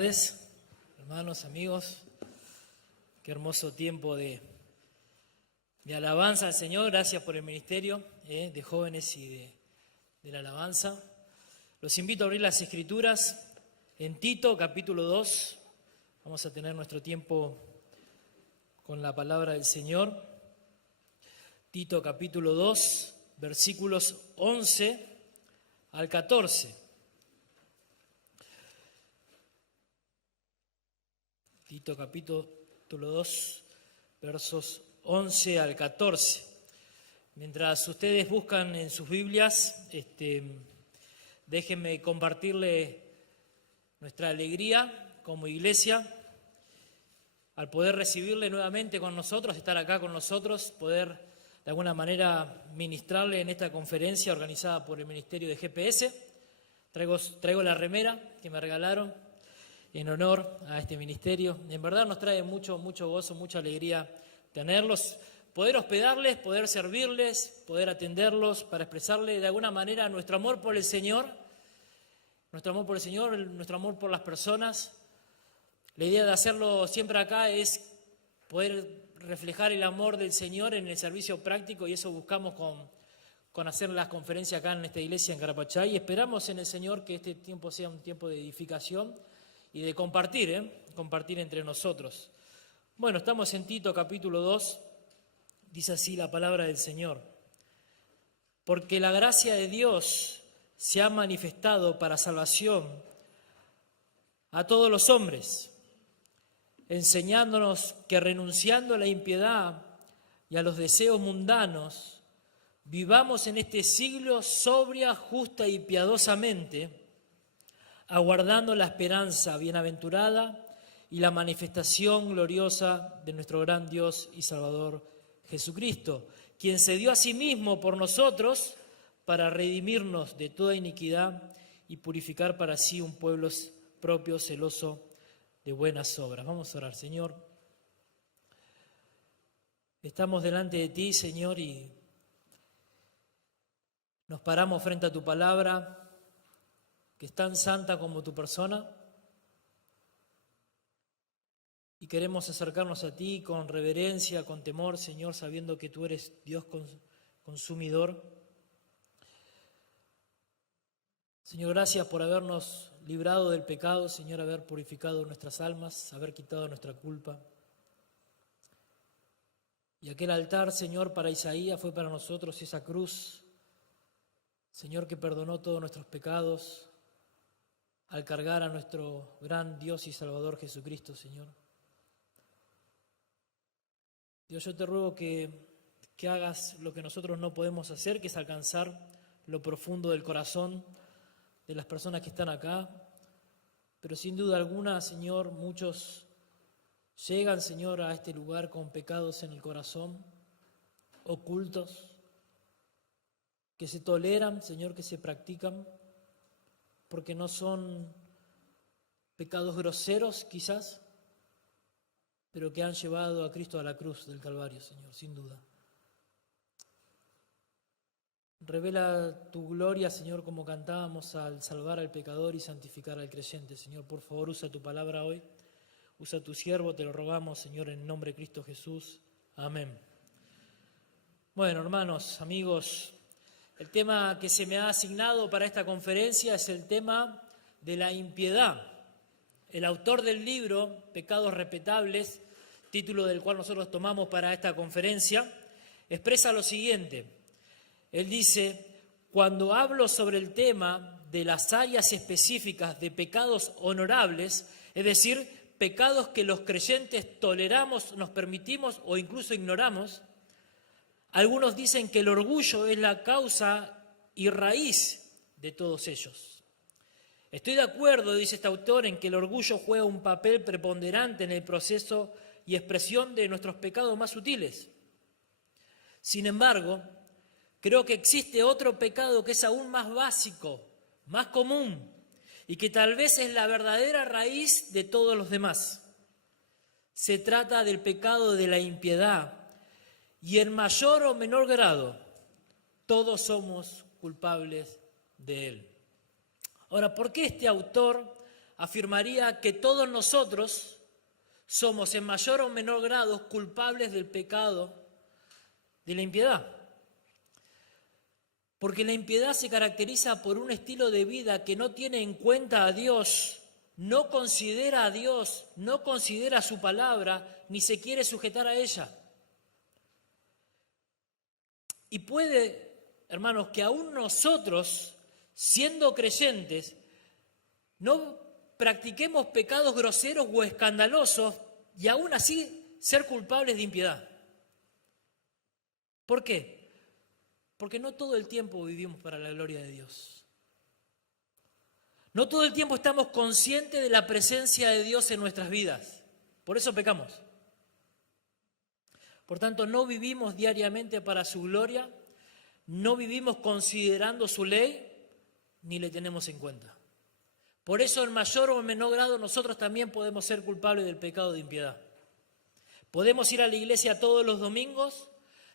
tardes, hermanos, amigos. Qué hermoso tiempo de alabanza al Señor. Gracias por el ministerio de jóvenes y de la alabanza. Los invito a abrir las Escrituras en Tito, capítulo 2. Vamos a tener nuestro tiempo con la palabra del Señor. Tito, capítulo 2, versículos 11 al 14. Tito capítulo 2, versos 11 al 14. Mientras ustedes buscan en sus Biblias, déjenme compartirle nuestra alegría como iglesia al poder recibirle nuevamente con nosotros, estar acá con nosotros, poder de alguna manera ministrarle en esta conferencia organizada por el Ministerio de GPS. Traigo la remera que me regalaron en honor a este ministerio. En verdad nos trae mucho gozo, mucha alegría tenerlos, poder hospedarles, poder servirles, poder atenderlos, para expresarle de alguna manera nuestro amor por el Señor, nuestro amor por las personas. La idea de hacerlo siempre acá es poder reflejar el amor del Señor en el servicio práctico, y eso buscamos con hacer las conferencias acá en esta iglesia en Carapachay. Y esperamos en el Señor que este tiempo sea un tiempo de edificación y de compartir entre nosotros. Bueno, estamos en Tito capítulo 2, dice así la palabra del Señor. Porque la gracia de Dios se ha manifestado para salvación a todos los hombres, enseñándonos que renunciando a la impiedad y a los deseos mundanos, vivamos en este siglo sobria, justa y piadosamente, aguardando la esperanza bienaventurada y la manifestación gloriosa de nuestro gran Dios y Salvador Jesucristo, quien se dio a sí mismo por nosotros para redimirnos de toda iniquidad y purificar para sí un pueblo propio, celoso de buenas obras. Vamos a orar. Señor, estamos delante de ti, Señor, y nos paramos frente a tu palabra, que es tan santa como tu persona, y queremos acercarnos a ti con reverencia, con temor, Señor, sabiendo que tú eres Dios consumidor. Señor, gracias por habernos librado del pecado, Señor, haber purificado nuestras almas, haber quitado nuestra culpa. Y aquel altar, Señor, para Isaías fue para nosotros esa cruz, Señor, que perdonó todos nuestros pecados al cargar a nuestro gran Dios y Salvador Jesucristo, Señor. Dios, yo te ruego que hagas lo que nosotros no podemos hacer, que es alcanzar lo profundo del corazón de las personas que están acá. Pero sin duda alguna, Señor, muchos llegan, Señor, a este lugar con pecados en el corazón, ocultos, que se toleran, Señor, que se practican, porque no son pecados groseros quizás, pero que han llevado a Cristo a la cruz del Calvario, Señor, sin duda. Revela tu gloria, Señor, como cantábamos, al salvar al pecador y santificar al creyente. Señor, por favor, usa tu palabra hoy, usa tu siervo, te lo rogamos, Señor, en el nombre de Cristo Jesús. Amén. Bueno, hermanos, amigos, el tema que se me ha asignado para esta conferencia es el tema de la impiedad. El autor del libro, Pecados Respetables, título del cual nosotros tomamos para esta conferencia, expresa lo siguiente. Él dice: cuando hablo sobre el tema de las áreas específicas de pecados honorables, es decir, pecados que los creyentes toleramos, nos permitimos o incluso ignoramos, algunos dicen que el orgullo es la causa y raíz de todos ellos. Estoy de acuerdo, dice este autor, en que el orgullo juega un papel preponderante en el proceso y expresión de nuestros pecados más sutiles. Sin embargo, creo que existe otro pecado que es aún más básico, más común, y que tal vez es la verdadera raíz de todos los demás. Se trata del pecado de la impiedad. Y en mayor o menor grado, todos somos culpables de él. Ahora, ¿por qué este autor afirmaría que todos nosotros somos en mayor o menor grado culpables del pecado de la impiedad. Porque la impiedad se caracteriza por un estilo de vida que no tiene en cuenta a Dios, no considera a Dios, no considera su palabra, ni se quiere sujetar a ella. Y puede, hermanos, que aún nosotros, siendo creyentes, no practiquemos pecados groseros o escandalosos y aún así ser culpables de impiedad. ¿Por qué? Porque no todo el tiempo vivimos para la gloria de Dios. No todo el tiempo estamos conscientes de la presencia de Dios en nuestras vidas. Por eso pecamos. Por tanto, no vivimos diariamente para su gloria, no vivimos considerando su ley, ni le tenemos en cuenta. Por eso, en mayor o menor grado, nosotros también podemos ser culpables del pecado de impiedad. Podemos ir a la iglesia todos los domingos,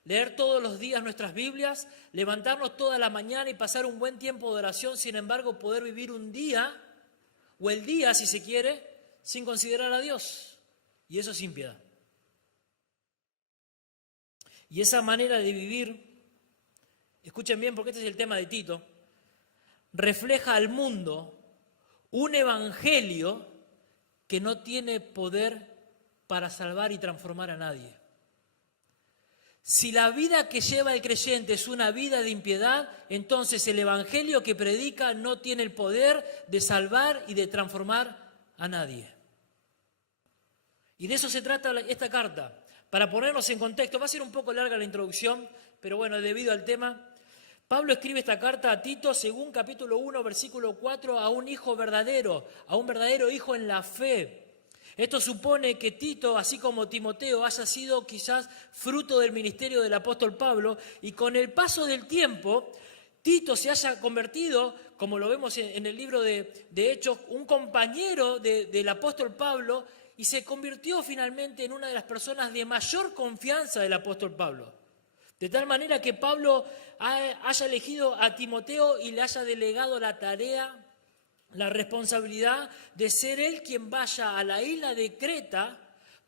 leer todos los días nuestras Biblias, levantarnos toda la mañana y pasar un buen tiempo de oración, sin embargo, poder vivir un día, o el día, si se quiere, sin considerar a Dios. Y eso es impiedad. Y esa manera de vivir, escuchen bien porque este es el tema de Tito, refleja al mundo un evangelio que no tiene poder para salvar y transformar a nadie. Si la vida que lleva el creyente es una vida de impiedad, entonces el evangelio que predica no tiene el poder de salvar y de transformar a nadie. Y de eso se trata esta carta. Para ponernos en contexto, va a ser un poco larga la introducción, pero bueno, debido al tema, Pablo escribe esta carta a Tito según capítulo 1, versículo 4, a un hijo verdadero, a un verdadero hijo en la fe. Esto supone que Tito, así como Timoteo, haya sido quizás fruto del ministerio del apóstol Pablo, y con el paso del tiempo, Tito se haya convertido, como lo vemos en el libro de Hechos, un compañero del apóstol Pablo, y se convirtió finalmente en una de las personas de mayor confianza del apóstol Pablo. De tal manera que Pablo haya elegido a Timoteo y le haya delegado la tarea, la responsabilidad de ser él quien vaya a la isla de Creta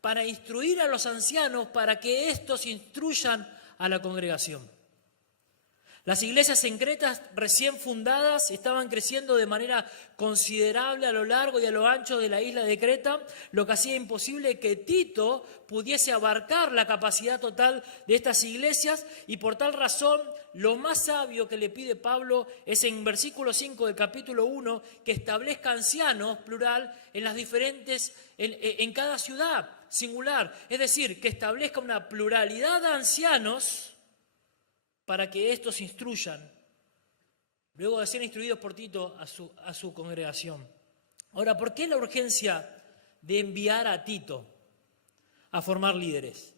para instruir a los ancianos para que éstos instruyan a la congregación. Las iglesias en Creta recién fundadas estaban creciendo de manera considerable a lo largo y a lo ancho de la isla de Creta, lo que hacía imposible que Tito pudiese abarcar la capacidad total de estas iglesias, y por tal razón lo más sabio que le pide Pablo es en versículo 5 del capítulo 1 que establezca ancianos, plural, en las diferentes, en cada ciudad, singular, es decir, que establezca una pluralidad de ancianos para que éstos instruyan, luego de ser instruidos por Tito, a su congregación. Ahora, ¿por qué la urgencia de enviar a Tito a formar líderes?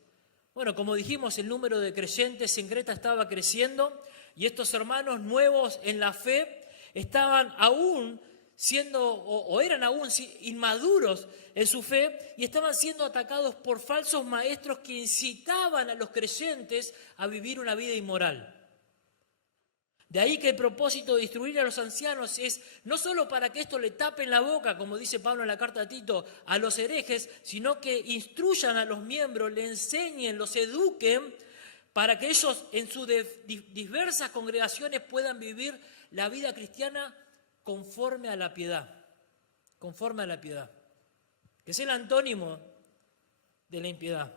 Bueno, como dijimos, el número de creyentes en Creta estaba creciendo y estos hermanos nuevos en la fe estaban aún siendo, o eran aún inmaduros en su fe, y estaban siendo atacados por falsos maestros que incitaban a los creyentes a vivir una vida inmoral. De ahí que el propósito de instruir a los ancianos es no solo para que esto le tapen la boca, como dice Pablo en la carta a Tito, a los herejes, sino que instruyan a los miembros, le enseñen, los eduquen, para que ellos en sus diversas congregaciones puedan vivir la vida cristiana conforme a la piedad, que es el antónimo de la impiedad.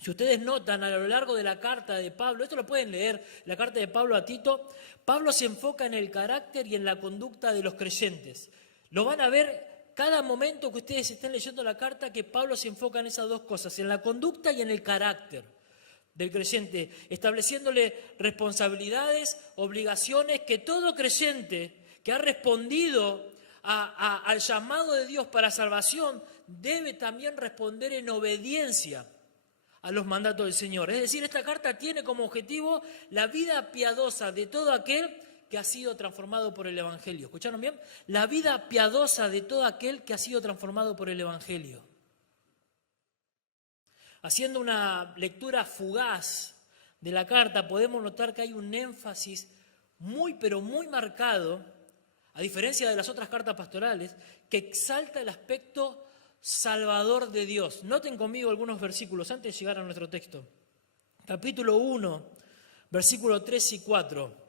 Si ustedes notan a lo largo de la carta de Pablo, esto lo pueden leer, la carta de Pablo a Tito, Pablo se enfoca en el carácter y en la conducta de los creyentes. Lo van a ver cada momento que ustedes estén leyendo la carta, que Pablo se enfoca en esas dos cosas, en la conducta y en el carácter del creyente, estableciéndole responsabilidades, obligaciones que todo creyente que ha respondido al llamado de Dios para salvación debe también responder en obediencia a los mandatos del Señor. Es decir, esta carta tiene como objetivo la vida piadosa de todo aquel que ha sido transformado por el Evangelio. ¿Escucharon bien? La vida piadosa de todo aquel que ha sido transformado por el Evangelio. Haciendo una lectura fugaz de la carta, podemos notar que hay un énfasis muy, pero muy marcado a diferencia de las otras cartas pastorales, que exalta el aspecto salvador de Dios. Noten conmigo algunos versículos antes de llegar a nuestro texto. Capítulo 1, versículos 3 y 4.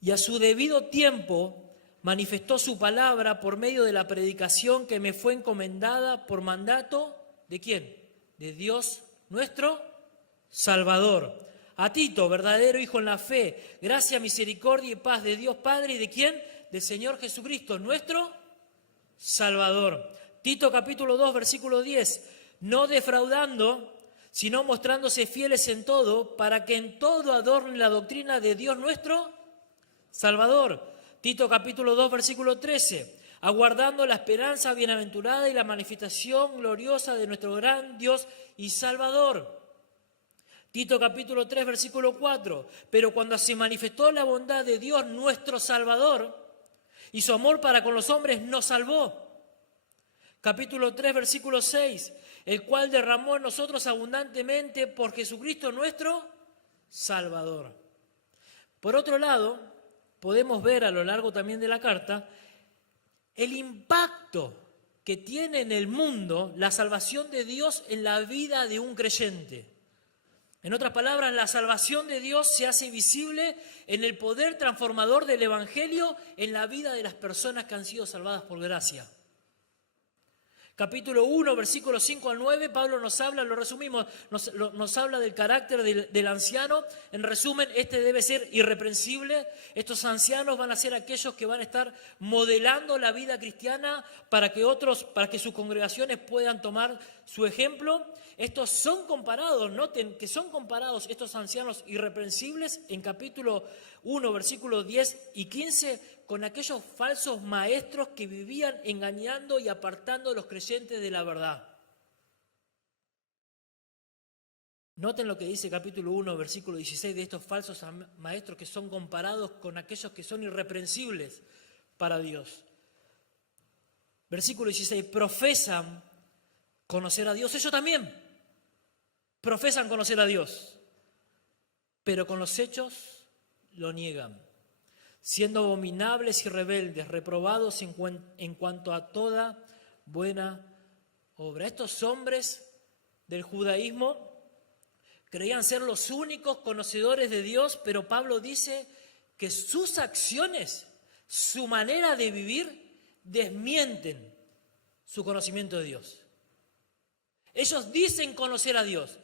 Y a su debido tiempo manifestó su palabra por medio de la predicación que me fue encomendada por mandato, ¿de quién? De Dios nuestro Salvador. A Tito, verdadero hijo en la fe, gracia, misericordia y paz de Dios Padre y ¿de quién? Del Señor Jesucristo, nuestro Salvador. Tito capítulo 2, versículo 10. No defraudando, sino mostrándose fieles en todo, para que en todo adorne la doctrina de Dios nuestro Salvador. Tito capítulo 2, versículo 13. Aguardando la esperanza bienaventurada y la manifestación gloriosa de nuestro gran Dios y Salvador. Tito capítulo 3, versículo 4. Pero cuando se manifestó la bondad de Dios nuestro Salvador y su amor para con los hombres, nos salvó. Capítulo 3, versículo 6. El cual derramó en nosotros abundantemente por Jesucristo nuestro Salvador. Por otro lado, podemos ver a lo largo también de la carta el impacto que tiene en el mundo la salvación de Dios en la vida de un creyente. En otras palabras, la salvación de Dios se hace visible en el poder transformador del Evangelio en la vida de las personas que han sido salvadas por gracia. Capítulo 1, versículos 5 al 9, Pablo nos habla, lo resumimos, nos habla del carácter del anciano. En resumen, este debe ser irreprensible. Estos ancianos van a ser aquellos que van a estar modelando la vida cristiana para que sus congregaciones puedan tomar su ejemplo. Estos son comparados, noten que son comparados estos ancianos irreprensibles en capítulo 1, versículos 10 y 15, con aquellos falsos maestros que vivían engañando y apartando a los creyentes de la verdad. Noten lo que dice capítulo 1, versículo 16 de estos falsos maestros que son comparados con aquellos que son irreprensibles para Dios. Versículo 16, profesan conocer a Dios, ellos también profesan conocer a Dios, pero con los hechos lo niegan, siendo abominables y rebeldes, reprobados en cuanto a toda buena obra. Estos hombres del judaísmo creían ser los únicos conocedores de Dios, pero Pablo dice que sus acciones, su manera de vivir, desmienten su conocimiento de Dios. Ellos dicen conocer a Dios,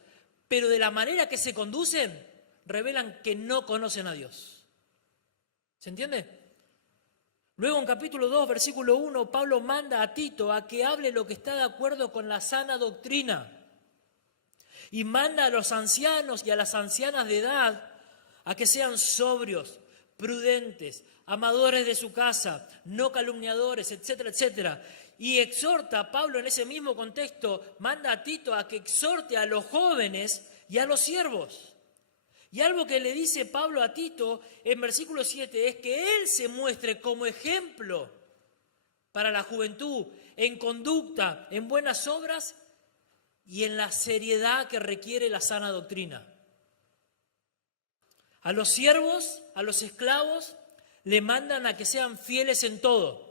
pero de la manera que se conducen, revelan que no conocen a Dios. ¿Se entiende? Luego en capítulo 2, versículo 1, Pablo manda a Tito a que hable lo que está de acuerdo con la sana doctrina. Y manda a los ancianos y a las ancianas de edad a que sean sobrios, prudentes, amadores de su casa, no calumniadores, etcétera, etcétera. Y exhorta a Pablo en ese mismo contexto, manda a Tito a que exhorte a los jóvenes y a los siervos. Y algo que le dice Pablo a Tito en versículo 7 es que él se muestre como ejemplo para la juventud en conducta, en buenas obras y en la seriedad que requiere la sana doctrina. A los siervos, a los esclavos, le mandan a que sean fieles en todo,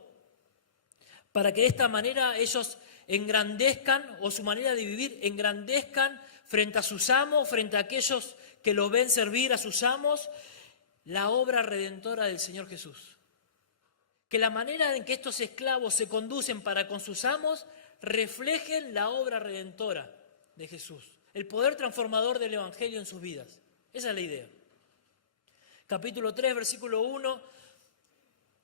para que de esta manera ellos engrandezcan, o su manera de vivir engrandezcan frente a sus amos, frente a aquellos que los ven servir a sus amos, la obra redentora del Señor Jesús. Que la manera en que estos esclavos se conducen para con sus amos reflejen la obra redentora de Jesús, el poder transformador del Evangelio en sus vidas. Esa es la idea. Capítulo 3, versículo 1.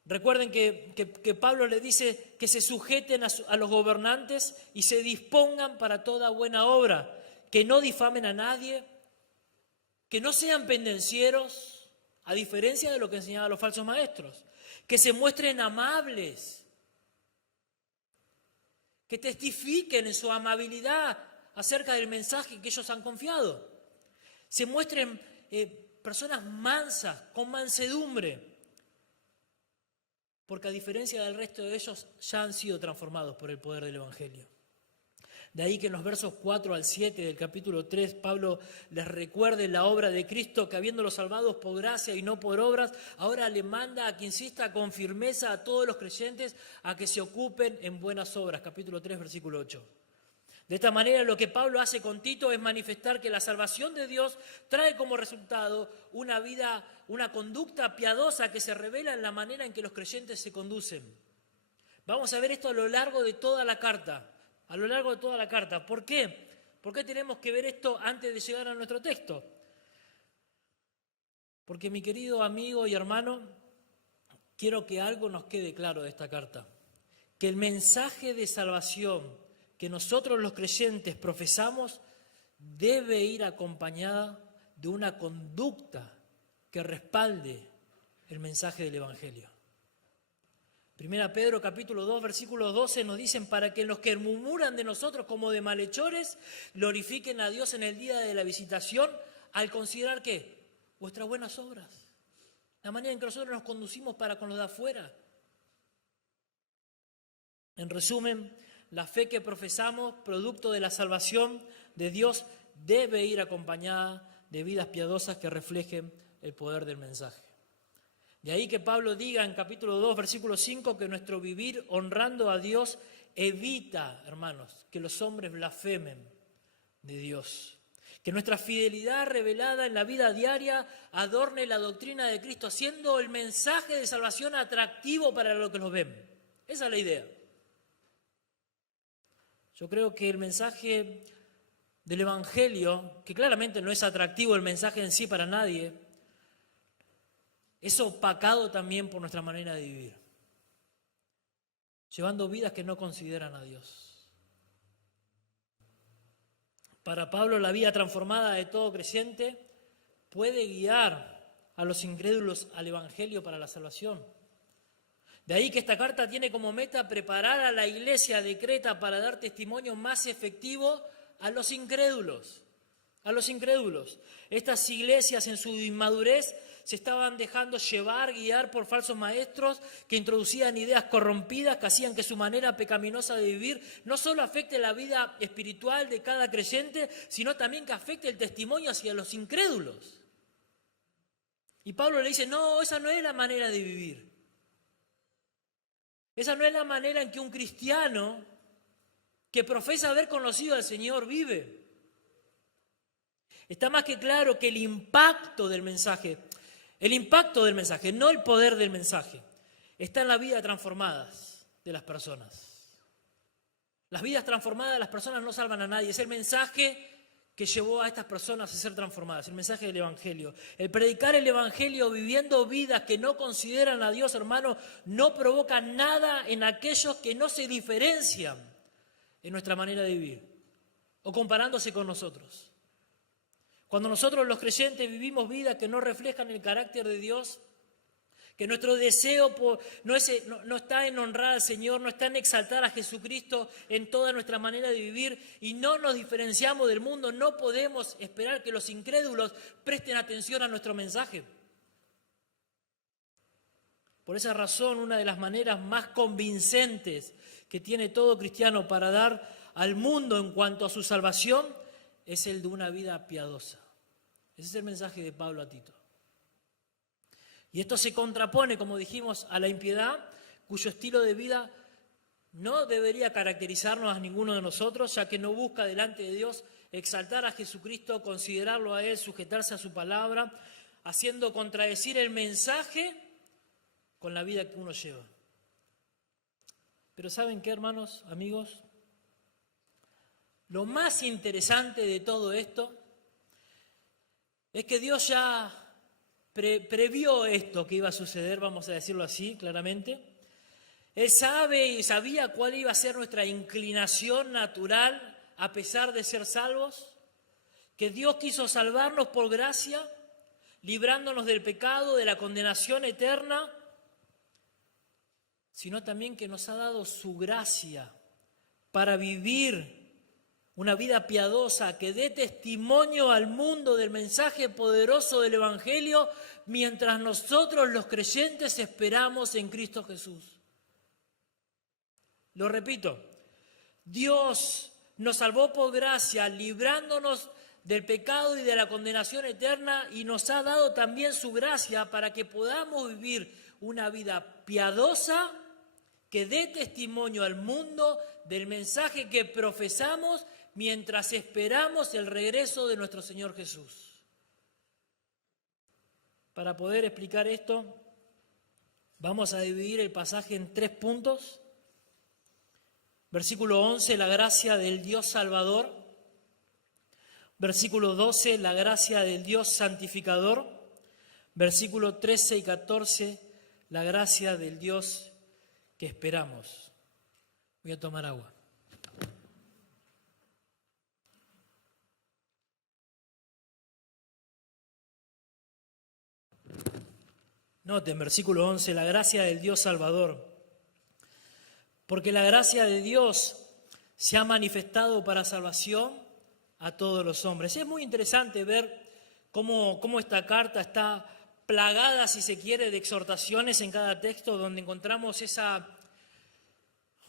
Recuerden que Pablo le dice que se sujeten a los gobernantes y se dispongan para toda buena obra, que no difamen a nadie, que no sean pendencieros, a diferencia de lo que enseñaban los falsos maestros, que se muestren amables, que testifiquen en su amabilidad acerca del mensaje que ellos han confiado, se muestren personas mansas, con mansedumbre, porque a diferencia del resto de ellos ya han sido transformados por el poder del Evangelio. De ahí que en los versos 4 al 7 del capítulo 3, Pablo les recuerde la obra de Cristo, que habiéndolos salvados por gracia y no por obras, ahora le manda a que insista con firmeza a todos los creyentes a que se ocupen en buenas obras. Capítulo 3, versículo 8. De esta manera, lo que Pablo hace con Tito es manifestar que la salvación de Dios trae como resultado una vida, una conducta piadosa que se revela en la manera en que los creyentes se conducen. Vamos a ver esto a lo largo de toda la carta. A lo largo de toda la carta. ¿Por qué? ¿Por qué tenemos que ver esto antes de llegar a nuestro texto? Porque, mi querido amigo y hermano, quiero que algo nos quede claro de esta carta. Que el mensaje de salvación que nosotros los creyentes profesamos debe ir acompañada de una conducta que respalde el mensaje del Evangelio. Primera Pedro capítulo 2, versículo 12 nos dicen: para que los que murmuran de nosotros como de malhechores glorifiquen a Dios en el día de la visitación, al considerar ¿qué? Vuestras buenas obras, la manera en que nosotros nos conducimos para con los de afuera. En resumen, la fe que profesamos, producto de la salvación de Dios, debe ir acompañada de vidas piadosas que reflejen el poder del mensaje. De ahí que Pablo diga en capítulo 2, versículo 5, que nuestro vivir honrando a Dios evita, hermanos, que los hombres blasfemen de Dios. Que nuestra fidelidad revelada en la vida diaria adorne la doctrina de Cristo, haciendo el mensaje de salvación atractivo para los que lo ven. Esa es la idea. Yo creo que el mensaje del Evangelio, que claramente no es atractivo el mensaje en sí para nadie, es opacado también por nuestra manera de vivir, llevando vidas que no consideran a Dios. Para Pablo, la vida transformada de todo creyente puede guiar a los incrédulos al Evangelio para la salvación. De ahí que esta carta tiene como meta preparar a la iglesia de Creta para dar testimonio más efectivo a los incrédulos. A los incrédulos. Estas iglesias en su inmadurez se estaban dejando llevar, guiar por falsos maestros que introducían ideas corrompidas que hacían que su manera pecaminosa de vivir no solo afecte la vida espiritual de cada creyente, sino también que afecte el testimonio hacia los incrédulos. Y Pablo le dice: no, esa no es la manera de vivir. Esa no es la manera en que un cristiano que profesa haber conocido al Señor vive. Está más que claro que el impacto del mensaje, no el poder del mensaje, está en la vida transformadas de las personas. Las vidas transformadas de las personas no salvan a nadie, es el mensaje que llevó a estas personas a ser transformadas, el mensaje del Evangelio. El predicar el Evangelio viviendo vidas que no consideran a Dios, hermano, no provoca nada en aquellos que no se diferencian en nuestra manera de vivir o comparándose con nosotros. Cuando nosotros los creyentes vivimos vidas que no reflejan el carácter de Dios, que nuestro deseo no está en honrar al Señor, no está en exaltar a Jesucristo en toda nuestra manera de vivir y no nos diferenciamos del mundo, no podemos esperar que los incrédulos presten atención a nuestro mensaje. Por esa razón, una de las maneras más convincentes que tiene todo cristiano para dar al mundo en cuanto a su salvación es el de una vida piadosa. Ese es el mensaje de Pablo a Tito. Y esto se contrapone, como dijimos, a la impiedad, cuyo estilo de vida no debería caracterizarnos a ninguno de nosotros, ya que no busca delante de Dios exaltar a Jesucristo, considerarlo a Él, sujetarse a su palabra, haciendo contradecir el mensaje con la vida que uno lleva. Pero ¿saben qué, hermanos, amigos? Lo más interesante de todo esto es que Dios ya previó esto que iba a suceder, vamos a decirlo así claramente. Él sabía cuál iba a ser nuestra inclinación natural a pesar de ser salvos, que Dios quiso salvarnos por gracia, librándonos del pecado, de la condenación eterna, sino también que nos ha dado su gracia para vivir una vida piadosa que dé testimonio al mundo del mensaje poderoso del Evangelio mientras nosotros los creyentes esperamos en Cristo Jesús. Lo repito, Dios nos salvó por gracia, librándonos del pecado y de la condenación eterna, y nos ha dado también su gracia para que podamos vivir una vida piadosa que dé testimonio al mundo del mensaje que profesamos mientras esperamos el regreso de nuestro Señor Jesús. Para poder explicar esto, vamos a dividir el pasaje en 3 puntos. Versículo 11, la gracia del Dios Salvador. Versículo 12, la gracia del Dios Santificador. Versículo 13 y 14, la gracia del Dios que esperamos. Voy a tomar agua. Noten, versículo 11, la gracia del Dios Salvador. Porque la gracia de Dios se ha manifestado para salvación a todos los hombres. Es muy interesante ver cómo esta carta está plagada, si se quiere, de exhortaciones en cada texto, donde encontramos esa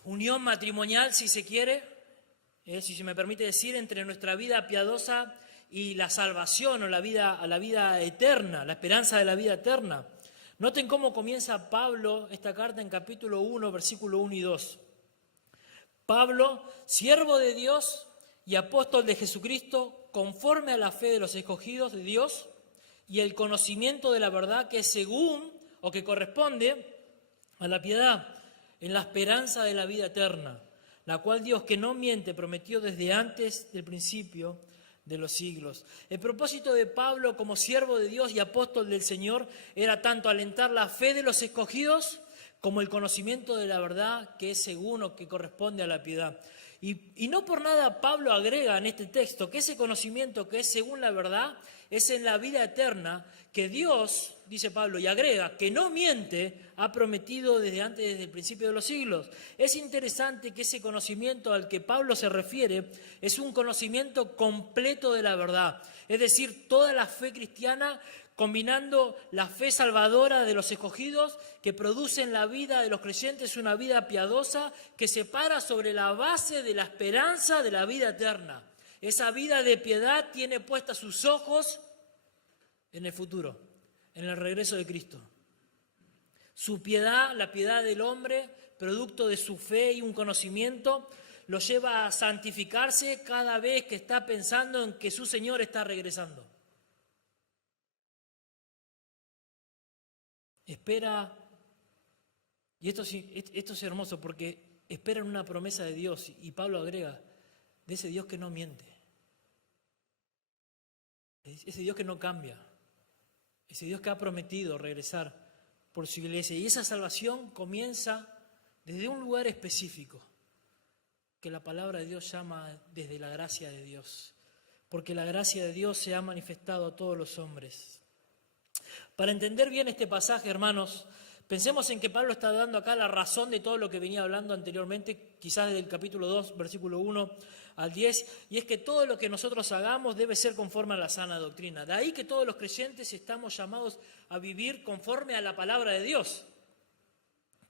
unión matrimonial, si se quiere, si se me permite decir, entre nuestra vida piadosa y la salvación o la vida eterna, la esperanza de la vida eterna. Noten cómo comienza Pablo esta carta en capítulo 1, versículo 1 y 2. Pablo, siervo de Dios y apóstol de Jesucristo, conforme a la fe de los escogidos de Dios y el conocimiento de la verdad que según o que corresponde a la piedad, en la esperanza de la vida eterna, la cual Dios, que no miente, prometió desde antes del principio de los siglos. El propósito de Pablo como siervo de Dios y apóstol del Señor era tanto alentar la fe de los escogidos como el conocimiento de la verdad que es según o que corresponde a la piedad. Y no por nada Pablo agrega en este texto que ese conocimiento que es según la verdad es en la vida eterna que Dios, dice Pablo, y agrega, que no miente, ha prometido desde el principio de los siglos. Es interesante que ese conocimiento al que Pablo se refiere es un conocimiento completo de la verdad, es decir, toda la fe cristiana combinando la fe salvadora de los escogidos que produce en la vida de los creyentes una vida piadosa que se para sobre la base de la esperanza de la vida eterna. Esa vida de piedad tiene puestas sus ojos en el futuro, en el regreso de Cristo. Su piedad, la piedad del hombre, producto de su fe y un conocimiento, lo lleva a santificarse cada vez que está pensando en que su Señor está regresando. Espera, y esto es hermoso porque espera en una promesa de Dios, y Pablo agrega, de ese Dios que no miente, ese Dios que no cambia, ese Dios que ha prometido regresar por su iglesia. Y esa salvación comienza desde un lugar específico, que la palabra de Dios llama desde la gracia de Dios, porque la gracia de Dios se ha manifestado a todos los hombres. Para entender bien este pasaje, hermanos, pensemos en que Pablo está dando acá la razón de todo lo que venía hablando anteriormente, quizás desde el capítulo 2, versículo 1 al 10, y es que todo lo que nosotros hagamos debe ser conforme a la sana doctrina. De ahí que todos los creyentes estamos llamados a vivir conforme a la palabra de Dios.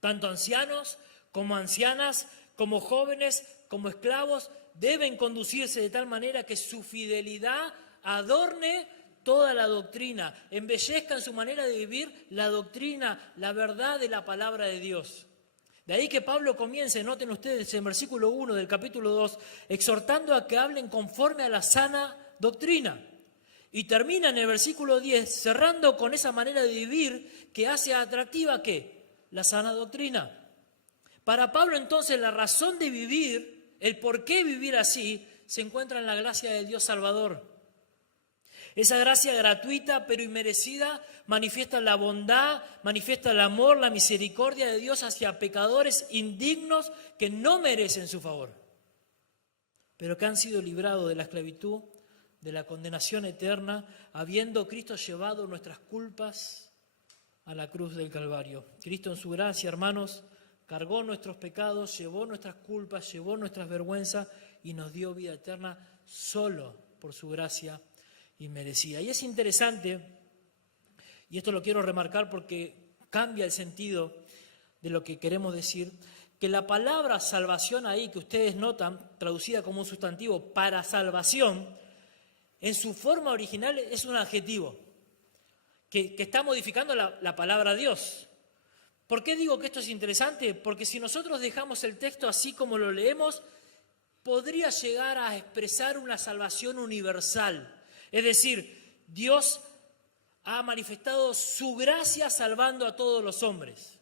Tanto ancianos como ancianas, como jóvenes, como esclavos, deben conducirse de tal manera que su fidelidad adorne toda la doctrina, embellezca en su manera de vivir la doctrina, la verdad de la palabra de Dios. De ahí que Pablo comience, noten ustedes en versículo 1 del capítulo 2, exhortando a que hablen conforme a la sana doctrina. Y termina en el versículo 10, cerrando con esa manera de vivir que hace atractiva, ¿qué? La sana doctrina. Para Pablo entonces la razón de vivir, el por qué vivir así, se encuentra en la gracia del Dios Salvador. Esa gracia gratuita pero inmerecida manifiesta la bondad, manifiesta el amor, la misericordia de Dios hacia pecadores indignos que no merecen su favor, pero que han sido librados de la esclavitud, de la condenación eterna, habiendo Cristo llevado nuestras culpas a la cruz del Calvario. Cristo en su gracia, hermanos, cargó nuestros pecados, llevó nuestras culpas, llevó nuestras vergüenzas y nos dio vida eterna solo por su gracia inmerecida. Y es interesante, y esto lo quiero remarcar porque cambia el sentido de lo que queremos decir, que la palabra salvación ahí, que ustedes notan, traducida como un sustantivo para salvación, en su forma original es un adjetivo que está modificando la palabra Dios. ¿Por qué digo que esto es interesante? Porque si nosotros dejamos el texto así como lo leemos, podría llegar a expresar una salvación universal. Es decir, Dios ha manifestado su gracia salvando a todos los hombres.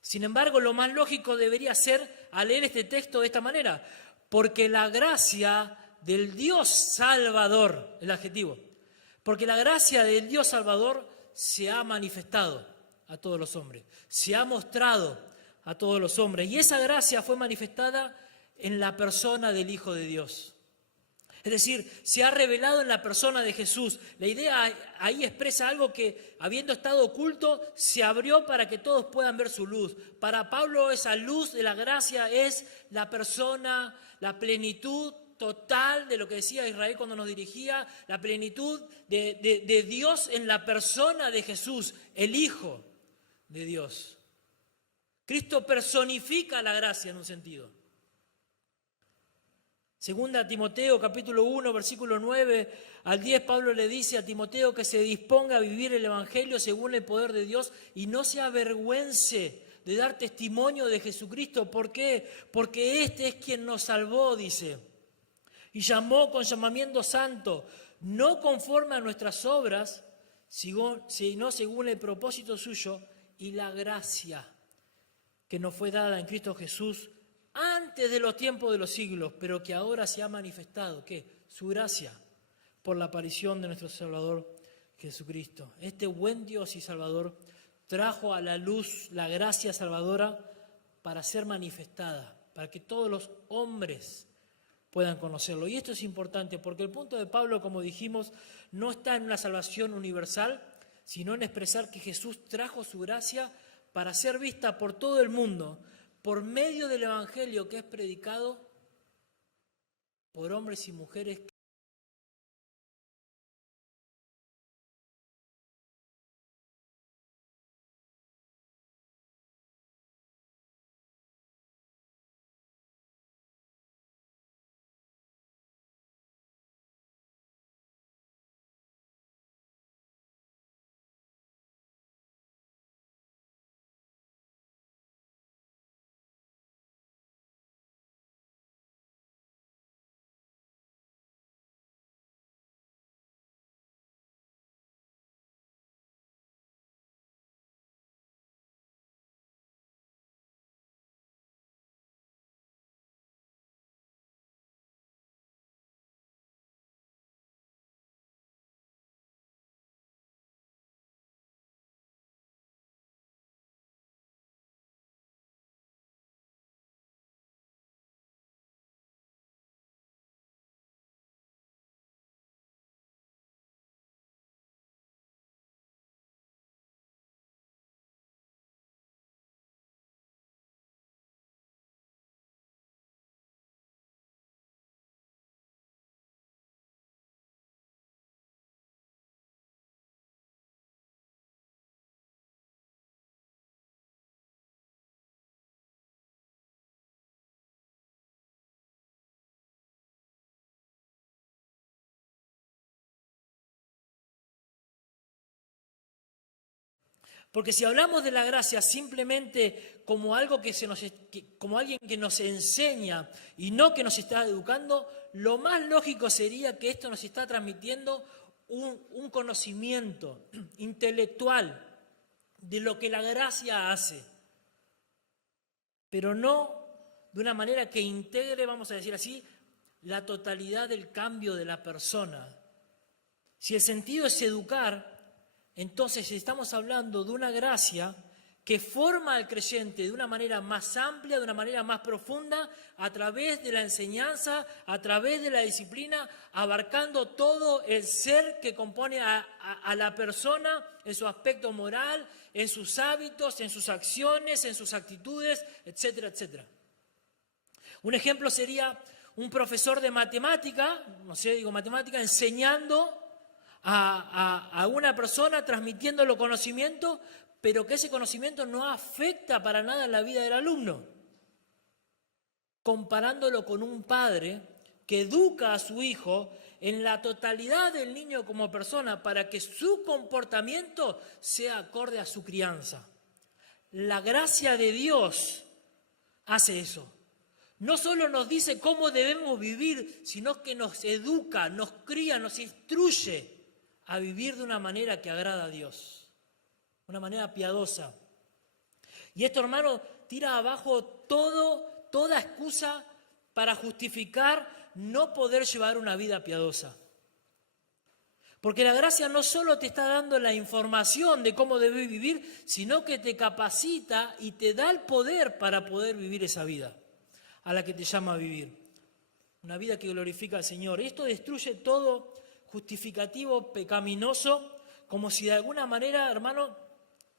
Sin embargo, lo más lógico debería ser al leer este texto de esta manera, porque la gracia del Dios Salvador, el adjetivo, porque la gracia del Dios Salvador se ha manifestado a todos los hombres, se ha mostrado a todos los hombres, y esa gracia fue manifestada en la persona del Hijo de Dios. Es decir, se ha revelado en la persona de Jesús. La idea ahí expresa algo que, habiendo estado oculto, se abrió para que todos puedan ver su luz. Para Pablo, esa luz de la gracia es la persona, la plenitud total de lo que decía Israel cuando nos dirigía, la plenitud de Dios en la persona de Jesús, el Hijo de Dios. Cristo personifica la gracia en un sentido. Segunda Timoteo, capítulo 1, versículo 9 al 10, Pablo le dice a Timoteo que se disponga a vivir el Evangelio según el poder de Dios y no se avergüence de dar testimonio de Jesucristo. ¿Por qué? Porque este es quien nos salvó, dice, y llamó con llamamiento santo, no conforme a nuestras obras, sino según el propósito suyo y la gracia que nos fue dada en Cristo Jesús antes de los tiempos de los siglos, pero que ahora se ha manifestado, ¿qué? Su gracia, por la aparición de nuestro Salvador Jesucristo. Este buen Dios y Salvador trajo a la luz la gracia salvadora para ser manifestada, para que todos los hombres puedan conocerlo. Y esto es importante porque el punto de Pablo, como dijimos, no está en una salvación universal, sino en expresar que Jesús trajo su gracia para ser vista por todo el mundo, por medio del Evangelio que es predicado por hombres y mujeres. Porque si hablamos de la gracia simplemente como algo como alguien que nos enseña y no que nos está educando, lo más lógico sería que esto nos está transmitiendo un conocimiento intelectual de lo que la gracia hace, pero no de una manera que integre, vamos a decir así, la totalidad del cambio de la persona. Si el sentido es educar, entonces estamos hablando de una gracia que forma al creyente de una manera más amplia, de una manera más profunda, a través de la enseñanza, a través de la disciplina, abarcando todo el ser que compone a la persona en su aspecto moral, en sus hábitos, en sus acciones, en sus actitudes, etcétera, etcétera. Un ejemplo sería un profesor de matemática, matemática, enseñando a una persona, transmitiéndole conocimiento, pero que ese conocimiento no afecta para nada la vida del alumno. comparándolo con un padre que educa a su hijo en la totalidad del niño como persona para que su comportamiento sea acorde a su crianza. La gracia de Dios hace eso. No solo nos dice cómo debemos vivir, sino que nos educa, nos cría, nos instruye a vivir de una manera que agrada a Dios, una manera piadosa. Y esto, hermano, tira abajo toda excusa para justificar no poder llevar una vida piadosa. Porque la gracia no solo te está dando la información de cómo debes vivir, sino que te capacita y te da el poder para poder vivir esa vida a la que te llama a vivir. Una vida que glorifica al Señor. Esto destruye todo justificativo pecaminoso, como si de alguna manera, hermano,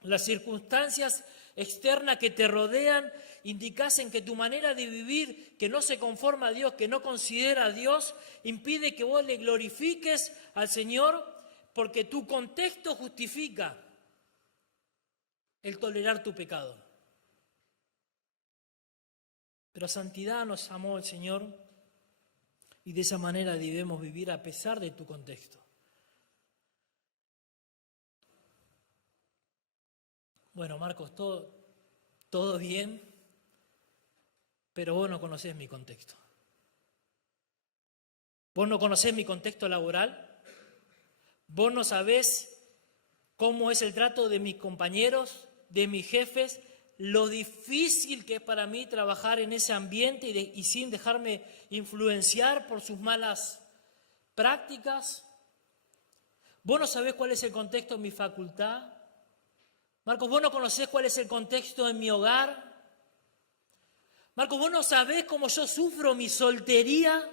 las circunstancias externas que te rodean indicasen que tu manera de vivir, que no se conforma a Dios, que no considera a Dios, impide que vos le glorifiques al Señor, porque tu contexto justifica el tolerar tu pecado. Pero santidad nos amó el Señor y de esa manera debemos vivir a pesar de tu contexto. Bueno, Marcos, todo bien, pero vos no conocés mi contexto. Vos no conocés mi contexto laboral, vos no sabés cómo es el trato de mis compañeros, de mis jefes, lo difícil que es para mí trabajar en ese ambiente y sin dejarme influenciar por sus malas prácticas. Vos no sabés cuál es el contexto en mi facultad. Marcos, vos no conocés cuál es el contexto en mi hogar. Marcos, vos no sabés cómo yo sufro mi soltería.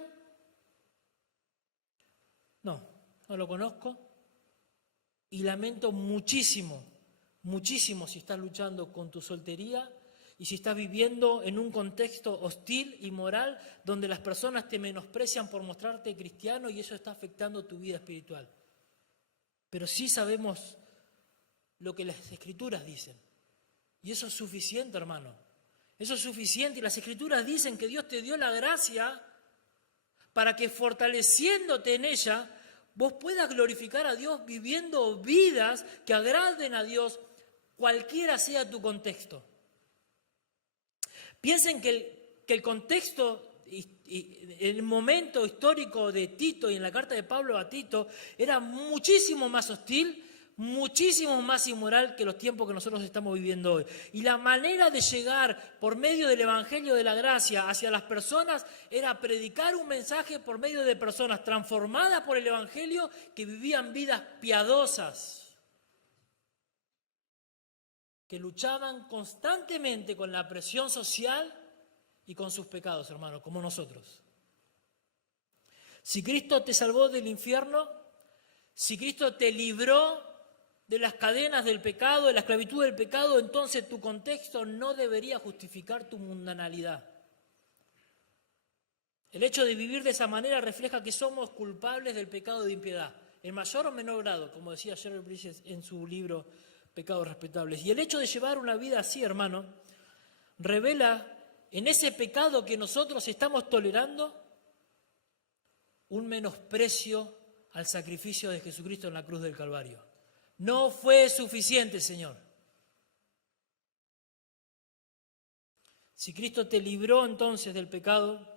No lo conozco. Y lamento muchísimo si estás luchando con tu soltería y si estás viviendo en un contexto hostil y moral donde las personas te menosprecian por mostrarte cristiano y eso está afectando tu vida espiritual. Pero sí sabemos lo que las Escrituras dicen. Y eso es suficiente, hermano. Eso es suficiente. Y las Escrituras dicen que Dios te dio la gracia para que fortaleciéndote en ella, vos puedas glorificar a Dios viviendo vidas que agraden a Dios, cualquiera sea tu contexto. Piensen que el contexto y el momento histórico de Tito y en la carta de Pablo a Tito era muchísimo más hostil, muchísimo más inmoral que los tiempos que nosotros estamos viviendo hoy. Y la manera de llegar por medio del Evangelio de la Gracia hacia las personas era predicar un mensaje por medio de personas transformadas por el Evangelio que vivían vidas piadosas, que luchaban constantemente con la presión social y con sus pecados, hermano, como nosotros. Si Cristo te salvó del infierno, si Cristo te libró de las cadenas del pecado, de la esclavitud del pecado, entonces tu contexto no debería justificar tu mundanalidad. El hecho de vivir de esa manera refleja que somos culpables del pecado de impiedad, en mayor o menor grado, como decía Jerry Bridges en su libro Pecados Respetables. Y el hecho de llevar una vida así, hermano, revela en ese pecado que nosotros estamos tolerando un menosprecio al sacrificio de Jesucristo en la cruz del Calvario. No fue suficiente, Señor. Si Cristo te libró entonces del pecado,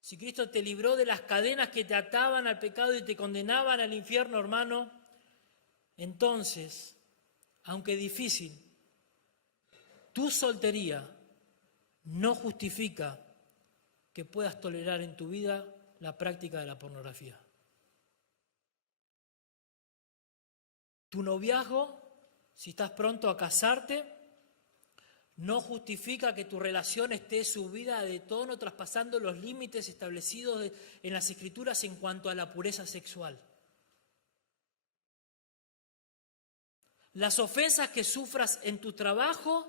si Cristo te libró de las cadenas que te ataban al pecado y te condenaban al infierno, hermano, entonces, aunque difícil, tu soltería no justifica que puedas tolerar en tu vida la práctica de la pornografía. Tu noviazgo, si estás pronto a casarte, no justifica que tu relación esté subida de tono, traspasando los límites establecidos en las Escrituras en cuanto a la pureza sexual. Las ofensas que sufras en tu trabajo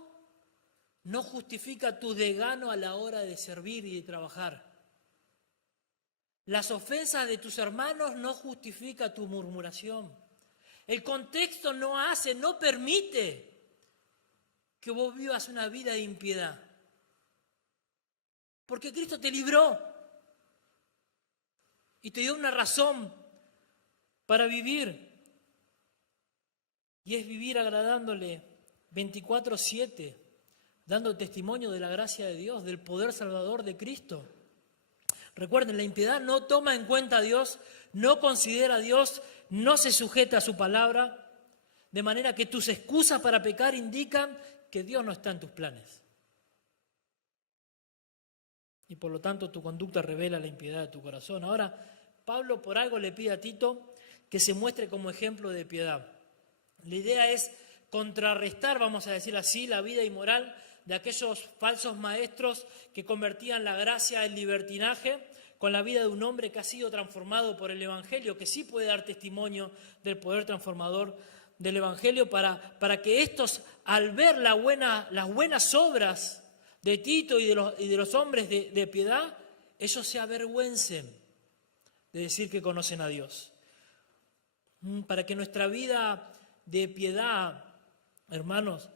no justifica tu desgano a la hora de servir y de trabajar. Las ofensas de tus hermanos no justifica tu murmuración. El contexto no permite que vos vivas una vida de impiedad. Porque Cristo te libró y te dio una razón para vivir. Y es vivir agradándole 24/7, dando testimonio de la gracia de Dios, del poder salvador de Cristo. Recuerden, la impiedad no toma en cuenta a Dios, no considera a Dios, no se sujeta a su palabra, de manera que tus excusas para pecar indican que Dios no está en tus planes. Y por lo tanto tu conducta revela la impiedad de tu corazón. Ahora, Pablo por algo le pide a Tito que se muestre como ejemplo de piedad. La idea es contrarrestar, vamos a decir así, la vida inmoral de aquellos falsos maestros que convertían la gracia en libertinaje con la vida de un hombre que ha sido transformado por el Evangelio, que sí puede dar testimonio del poder transformador del Evangelio para que estos, al ver las buenas obras de Tito y de los hombres de piedad, ellos se avergüencen de decir que conocen a Dios. Para que nuestra vida de piedad, hermanos,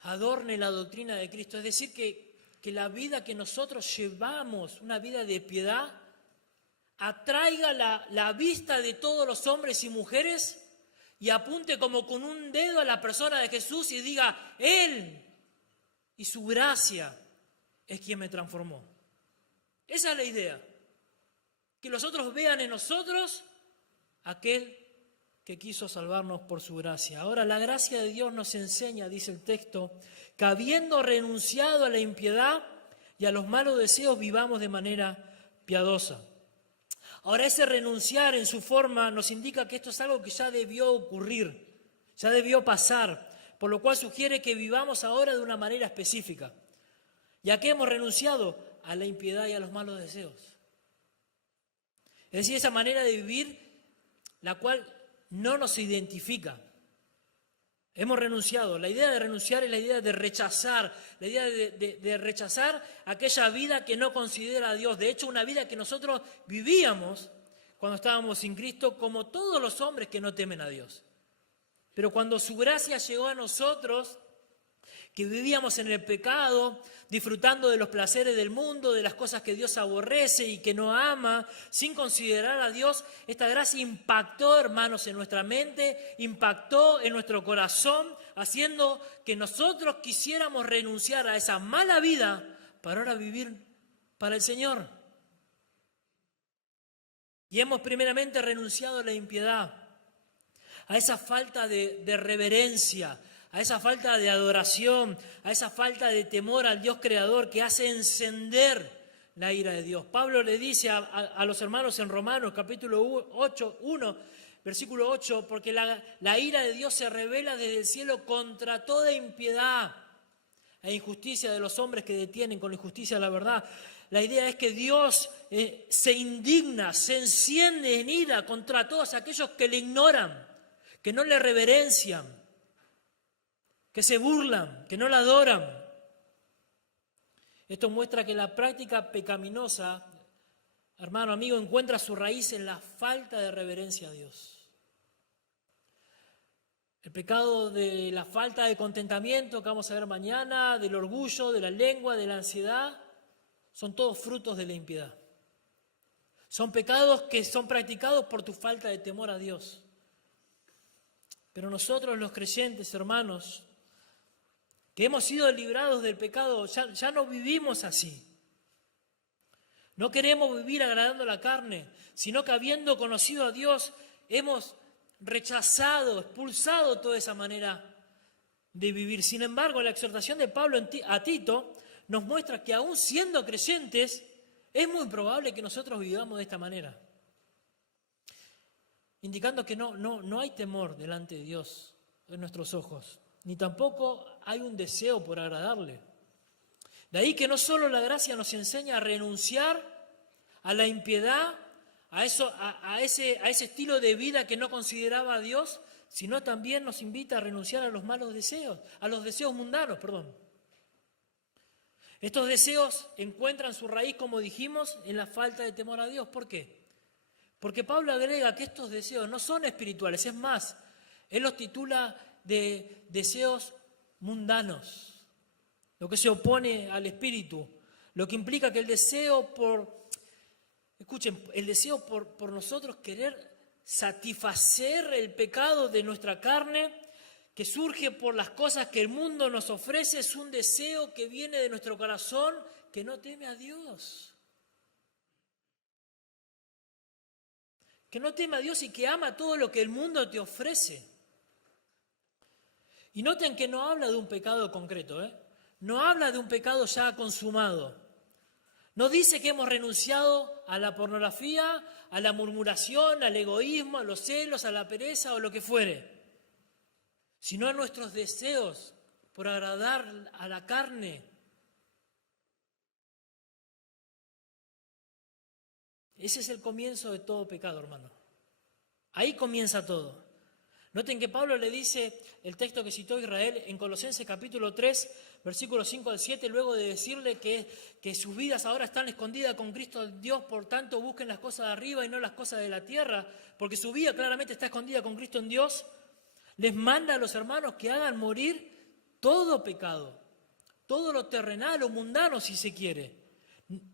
adorne la doctrina de Cristo. Es decir, que la vida que nosotros llevamos, una vida de piedad, atraiga la vista de todos los hombres y mujeres y apunte como con un dedo a la persona de Jesús y diga, Él y su gracia es quien me transformó. Esa es la idea. Que los otros vean en nosotros aquel que quiso salvarnos por su gracia. Ahora, la gracia de Dios nos enseña, dice el texto, que habiendo renunciado a la impiedad y a los malos deseos, vivamos de manera piadosa. Ahora, ese renunciar en su forma nos indica que esto es algo que ya debió ocurrir, ya debió pasar, por lo cual sugiere que vivamos ahora de una manera específica. ¿Y a qué hemos renunciado? A la impiedad y a los malos deseos. Es decir, esa manera de vivir, la cual no nos identifica. Hemos renunciado. La idea de renunciar es la idea de rechazar, la idea de rechazar aquella vida que no considera a Dios. De hecho, una vida que nosotros vivíamos cuando estábamos sin Cristo, como todos los hombres que no temen a Dios. Pero cuando su gracia llegó a nosotros, que vivíamos en el pecado, disfrutando de los placeres del mundo, de las cosas que Dios aborrece y que no ama, sin considerar a Dios, esta gracia impactó, hermanos, en nuestra mente, impactó en nuestro corazón, haciendo que nosotros quisiéramos renunciar a esa mala vida para ahora vivir para el Señor. Y hemos primeramente renunciado a la impiedad, a esa falta de reverencia, a esa falta de adoración, a esa falta de temor al Dios creador que hace encender la ira de Dios. Pablo le dice a los hermanos en Romanos capítulo 1, versículo 8, porque la ira de Dios se revela desde el cielo contra toda impiedad e injusticia de los hombres que detienen con injusticia la verdad. La idea es que Dios se indigna, se enciende en ira contra todos aquellos que le ignoran, que no le reverencian, que se burlan, que no la adoran. Esto muestra que la práctica pecaminosa, hermano, amigo, encuentra su raíz en la falta de reverencia a Dios. El pecado de la falta de contentamiento que vamos a ver mañana, del orgullo, de la lengua, de la ansiedad, son todos frutos de la impiedad. Son pecados que son practicados por tu falta de temor a Dios. Pero nosotros los creyentes, hermanos, que hemos sido librados del pecado, ya no vivimos así. No queremos vivir agradando la carne, sino que habiendo conocido a Dios, hemos rechazado, expulsado toda esa manera de vivir. Sin embargo, la exhortación de Pablo a Tito nos muestra que aún siendo creyentes, es muy probable que nosotros vivamos de esta manera. Indicando que no hay temor delante de Dios en nuestros ojos, ni tampoco hay un deseo por agradarle. De ahí que no solo la gracia nos enseña a renunciar a la impiedad, a ese estilo de vida que no consideraba a Dios, sino también nos invita a renunciar a los malos deseos, a los deseos mundanos, Estos deseos encuentran su raíz, como dijimos, en la falta de temor a Dios. ¿Por qué? Porque Pablo agrega que estos deseos no son espirituales, es más, él los titula de deseos mundanos, lo que se opone al espíritu, Lo que implica que el deseo el deseo por nosotros querer satisfacer el pecado de nuestra carne, que surge por las cosas que el mundo nos ofrece, es un deseo que viene de nuestro corazón, que no teme a Dios. Que no teme a Dios y que ama todo lo que el mundo te ofrece. Y noten que no habla de un pecado concreto, no habla de un pecado ya consumado. No dice que hemos renunciado a la pornografía, a la murmuración, al egoísmo, a los celos, a la pereza o lo que fuere, sino a nuestros deseos por agradar a la carne. Ese es el comienzo de todo pecado, hermano. Ahí comienza todo. Noten que Pablo le dice, el texto que citó Israel en Colosenses capítulo 3, versículos 5 al 7, luego de decirle que sus vidas ahora están escondidas con Cristo Dios, por tanto busquen las cosas de arriba y no las cosas de la tierra, porque su vida claramente está escondida con Cristo en Dios, les manda a los hermanos que hagan morir todo pecado, todo lo terrenal o mundano si se quiere.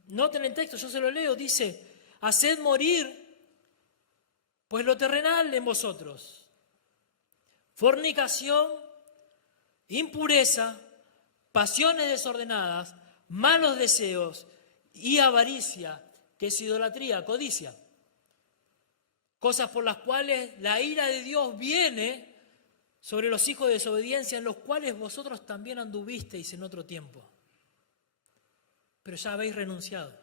Noten el texto, yo se lo leo, dice, haced morir pues lo terrenal en vosotros. Fornicación, impureza, pasiones desordenadas, malos deseos y avaricia, que es idolatría, codicia. Cosas por las cuales la ira de Dios viene sobre los hijos de desobediencia, en los cuales vosotros también anduvisteis en otro tiempo. Pero ya habéis renunciado.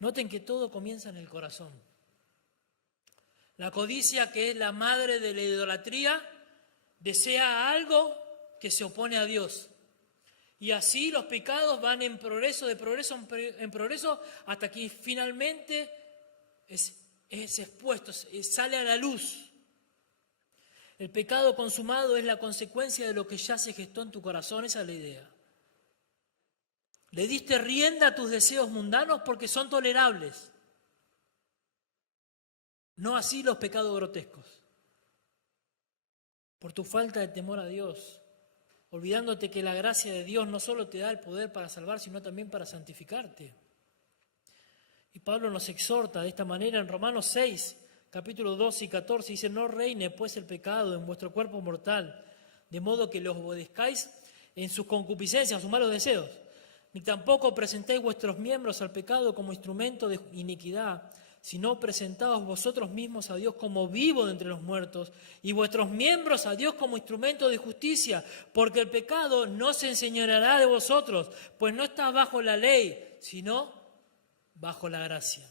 Noten que todo comienza en el corazón. La codicia, que es la madre de la idolatría, desea algo que se opone a Dios. Y así los pecados van en progreso, de progreso en progreso, hasta que finalmente es expuesto, sale a la luz. El pecado consumado es la consecuencia de lo que ya se gestó en tu corazón, esa es la idea. Le diste rienda a tus deseos mundanos porque son tolerables. No así los pecados grotescos. Por tu falta de temor a Dios, olvidándote que la gracia de Dios no solo te da el poder para salvar, sino también para santificarte. Y Pablo nos exhorta de esta manera en Romanos 6, capítulos 12 y 14, dice, no reine pues el pecado en vuestro cuerpo mortal, de modo que los obedezcáis en sus concupiscencias, en sus malos deseos, ni tampoco presentéis vuestros miembros al pecado como instrumento de iniquidad, sino presentaos vosotros mismos a Dios como vivo de entre los muertos y vuestros miembros a Dios como instrumento de justicia, porque el pecado no se enseñoreará de vosotros, pues no está bajo la ley, sino bajo la gracia.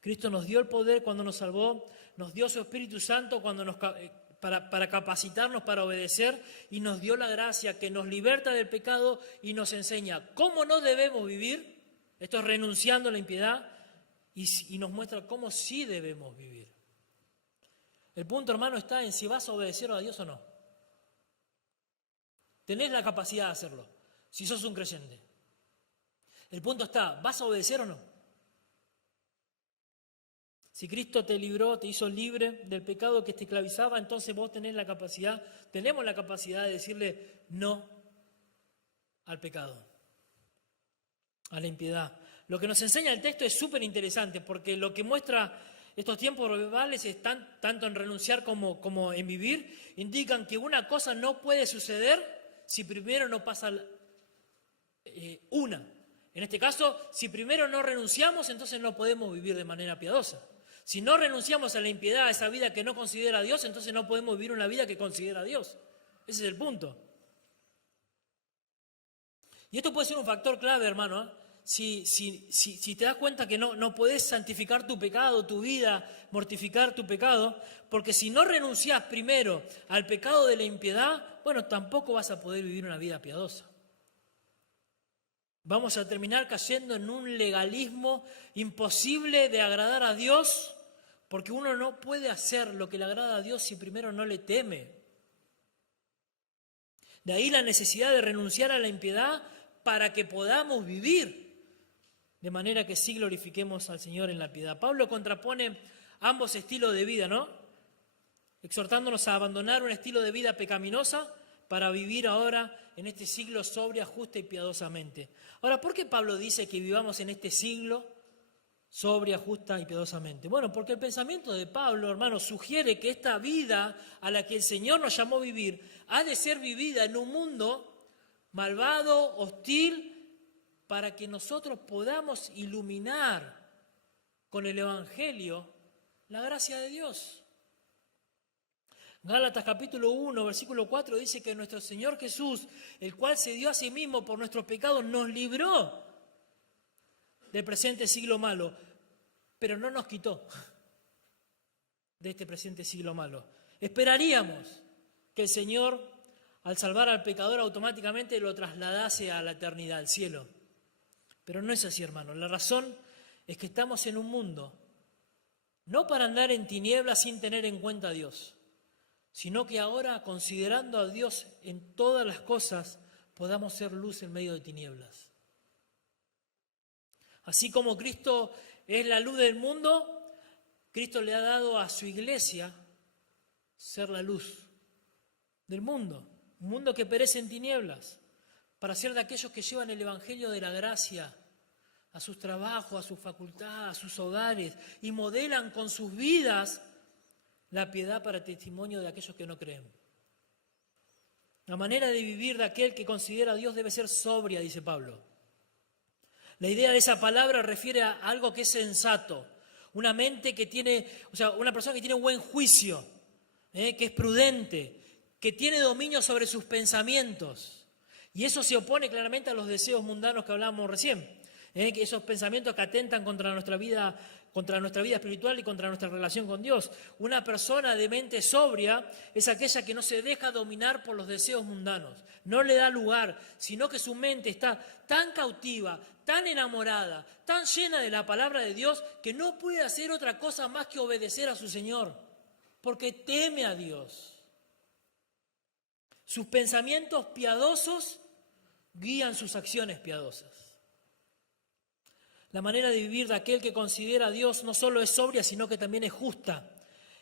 Cristo nos dio el poder cuando nos salvó, nos dio su Espíritu Santo para capacitarnos para obedecer y nos dio la gracia que nos liberta del pecado y nos enseña cómo no debemos vivir. Esto es renunciando a la impiedad y nos muestra cómo sí debemos vivir. El punto, hermano, está en si vas a obedecer a Dios o no. Tenés la capacidad de hacerlo, si sos un creyente. El punto está, ¿vas a obedecer o no? Si Cristo te libró, te hizo libre del pecado que te esclavizaba, entonces vos tenemos la capacidad de decirle no al pecado, a la impiedad. Lo que nos enseña el texto es súper interesante, porque lo que muestra estos tiempos verbales, tanto en renunciar como en vivir, indican que una cosa no puede suceder si primero no pasa una. En este caso, si primero no renunciamos, entonces no podemos vivir de manera piadosa. Si no renunciamos a la impiedad, a esa vida que no considera a Dios, entonces no podemos vivir una vida que considera a Dios. Ese es el punto. Y esto puede ser un factor clave, hermano. Si te das cuenta que no podés santificar tu pecado, tu vida, mortificar tu pecado, porque si no renunciás primero al pecado de la impiedad, bueno, tampoco vas a poder vivir una vida piadosa. Vamos a terminar cayendo en un legalismo imposible de agradar a Dios, porque uno no puede hacer lo que le agrada a Dios si primero no le teme. De ahí la necesidad de renunciar a la impiedad para que podamos vivir, de manera que sí glorifiquemos al Señor en la piedad. Pablo contrapone ambos estilos de vida, ¿no? Exhortándonos a abandonar un estilo de vida pecaminosa para vivir ahora en este siglo sobria, justa y piadosamente. Ahora, ¿por qué Pablo dice que vivamos en este siglo sobria, justa y piadosamente? Bueno, porque el pensamiento de Pablo, hermanos, sugiere que esta vida a la que el Señor nos llamó a vivir ha de ser vivida en un mundo malvado, hostil, para que nosotros podamos iluminar con el Evangelio la gracia de Dios. Gálatas capítulo 1, versículo 4 dice que nuestro Señor Jesús, el cual se dio a sí mismo por nuestros pecados, nos libró del presente siglo malo, pero no nos quitó de este presente siglo malo. Esperaríamos que el Señor, al salvar al pecador, automáticamente lo trasladase a la eternidad, al cielo. Pero no es así, hermano. La razón es que estamos en un mundo, no para andar en tinieblas sin tener en cuenta a Dios, sino que ahora, considerando a Dios en todas las cosas, podamos ser luz en medio de tinieblas. Así como Cristo es la luz del mundo, Cristo le ha dado a su iglesia ser la luz del mundo, un mundo que perece en tinieblas, para ser de aquellos que llevan el evangelio de la gracia a sus trabajos, a sus facultades, a sus hogares, y modelan con sus vidas la piedad para testimonio de aquellos que no creen. La manera de vivir de aquel que considera a Dios debe ser sobria, dice Pablo. La idea de esa palabra refiere a algo que es sensato, una mente que tiene, una persona que tiene buen juicio, que es prudente, que tiene dominio sobre sus pensamientos. Y eso se opone claramente a los deseos mundanos que hablábamos recién, esos pensamientos que atentan contra nuestra vida espiritual y contra nuestra relación con Dios. Una persona de mente sobria es aquella que no se deja dominar por los deseos mundanos, no le da lugar, sino que su mente está tan cautiva, tan enamorada, tan llena de la palabra de Dios, que no puede hacer otra cosa más que obedecer a su Señor, porque teme a Dios. Sus pensamientos piadosos guían sus acciones piadosas. La manera de vivir de aquel que considera a Dios no solo es sobria, sino que también es justa.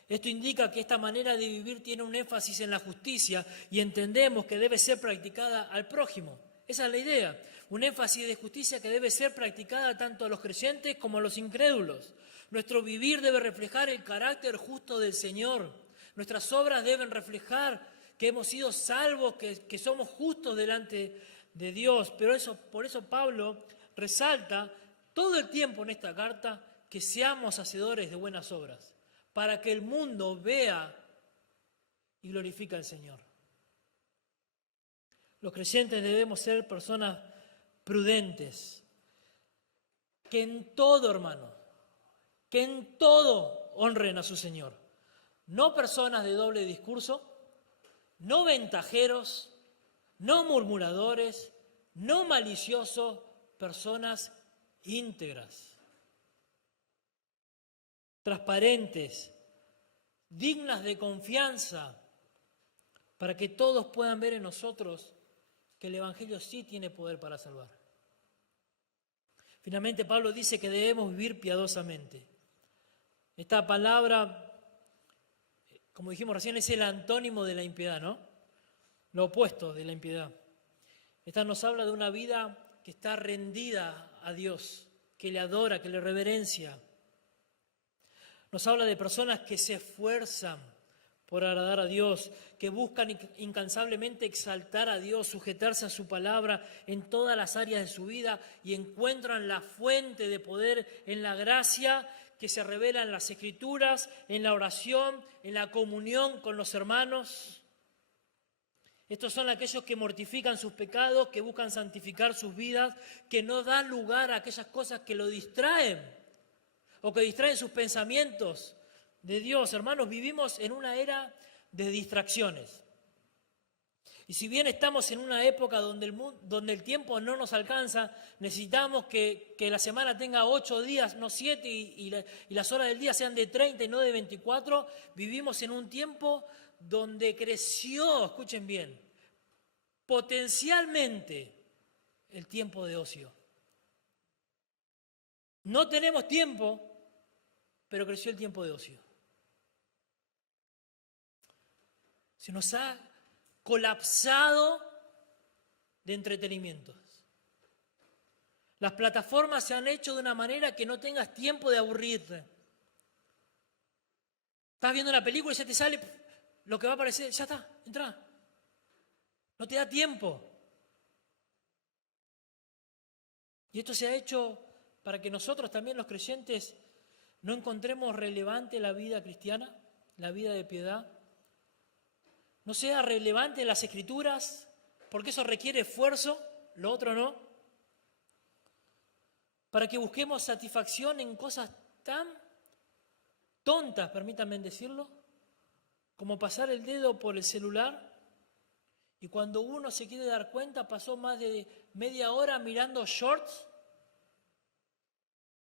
Esto indica que esta manera de vivir tiene un énfasis en la justicia y entendemos que debe ser practicada al prójimo. Esa es la idea, un énfasis de justicia que debe ser practicada tanto a los creyentes como a los incrédulos. Nuestro vivir debe reflejar el carácter justo del Señor. Nuestras obras deben reflejar que hemos sido salvos, que somos justos delante de Dios. Pero por eso Pablo resalta todo el tiempo en esta carta que seamos hacedores de buenas obras, para que el mundo vea y glorifique al Señor. Los creyentes debemos ser personas prudentes, que en todo, hermano, que en todo honren a su Señor. No personas de doble discurso, no ventajeros, no murmuradores, no maliciosos, personas íntegras, transparentes, dignas de confianza, para que todos puedan ver en nosotros que el Evangelio sí tiene poder para salvar. Finalmente, Pablo dice que debemos vivir piadosamente. Esta palabra, como dijimos recién, es el antónimo de la impiedad, ¿no? Lo opuesto de la impiedad. Esta nos habla de una vida que está rendida a Dios, que le adora, que le reverencia. Nos habla de personas que se esfuerzan por agradar a Dios, que buscan incansablemente exaltar a Dios, sujetarse a su palabra en todas las áreas de su vida y encuentran la fuente de poder en la gracia que se revela en las Escrituras, en la oración, en la comunión con los hermanos. Estos son aquellos que mortifican sus pecados, que buscan santificar sus vidas, que no dan lugar a aquellas cosas que lo distraen o que distraen sus pensamientos de Dios. Hermanos, vivimos en una era de distracciones. Y si bien estamos en una época donde el tiempo no nos alcanza, necesitamos que la semana tenga 8 días, no 7, y las horas del día sean de 30 y no de 24, vivimos en un tiempo donde creció, escuchen bien, potencialmente el tiempo de ocio. No tenemos tiempo, pero creció el tiempo de ocio. Se nos ha colapsado de entretenimientos. Las plataformas se han hecho de una manera que no tengas tiempo de aburrirte. Estás viendo una película y ya te sale lo que va a aparecer, ya está, entra. No te da tiempo. Y esto se ha hecho para que nosotros también los creyentes no encontremos relevante la vida cristiana, la vida de piedad. No sea relevante las Escrituras, porque eso requiere esfuerzo, lo otro no. Para que busquemos satisfacción en cosas tan tontas, permítanme decirlo, como pasar el dedo por el celular y cuando uno se quiere dar cuenta pasó más de media hora mirando shorts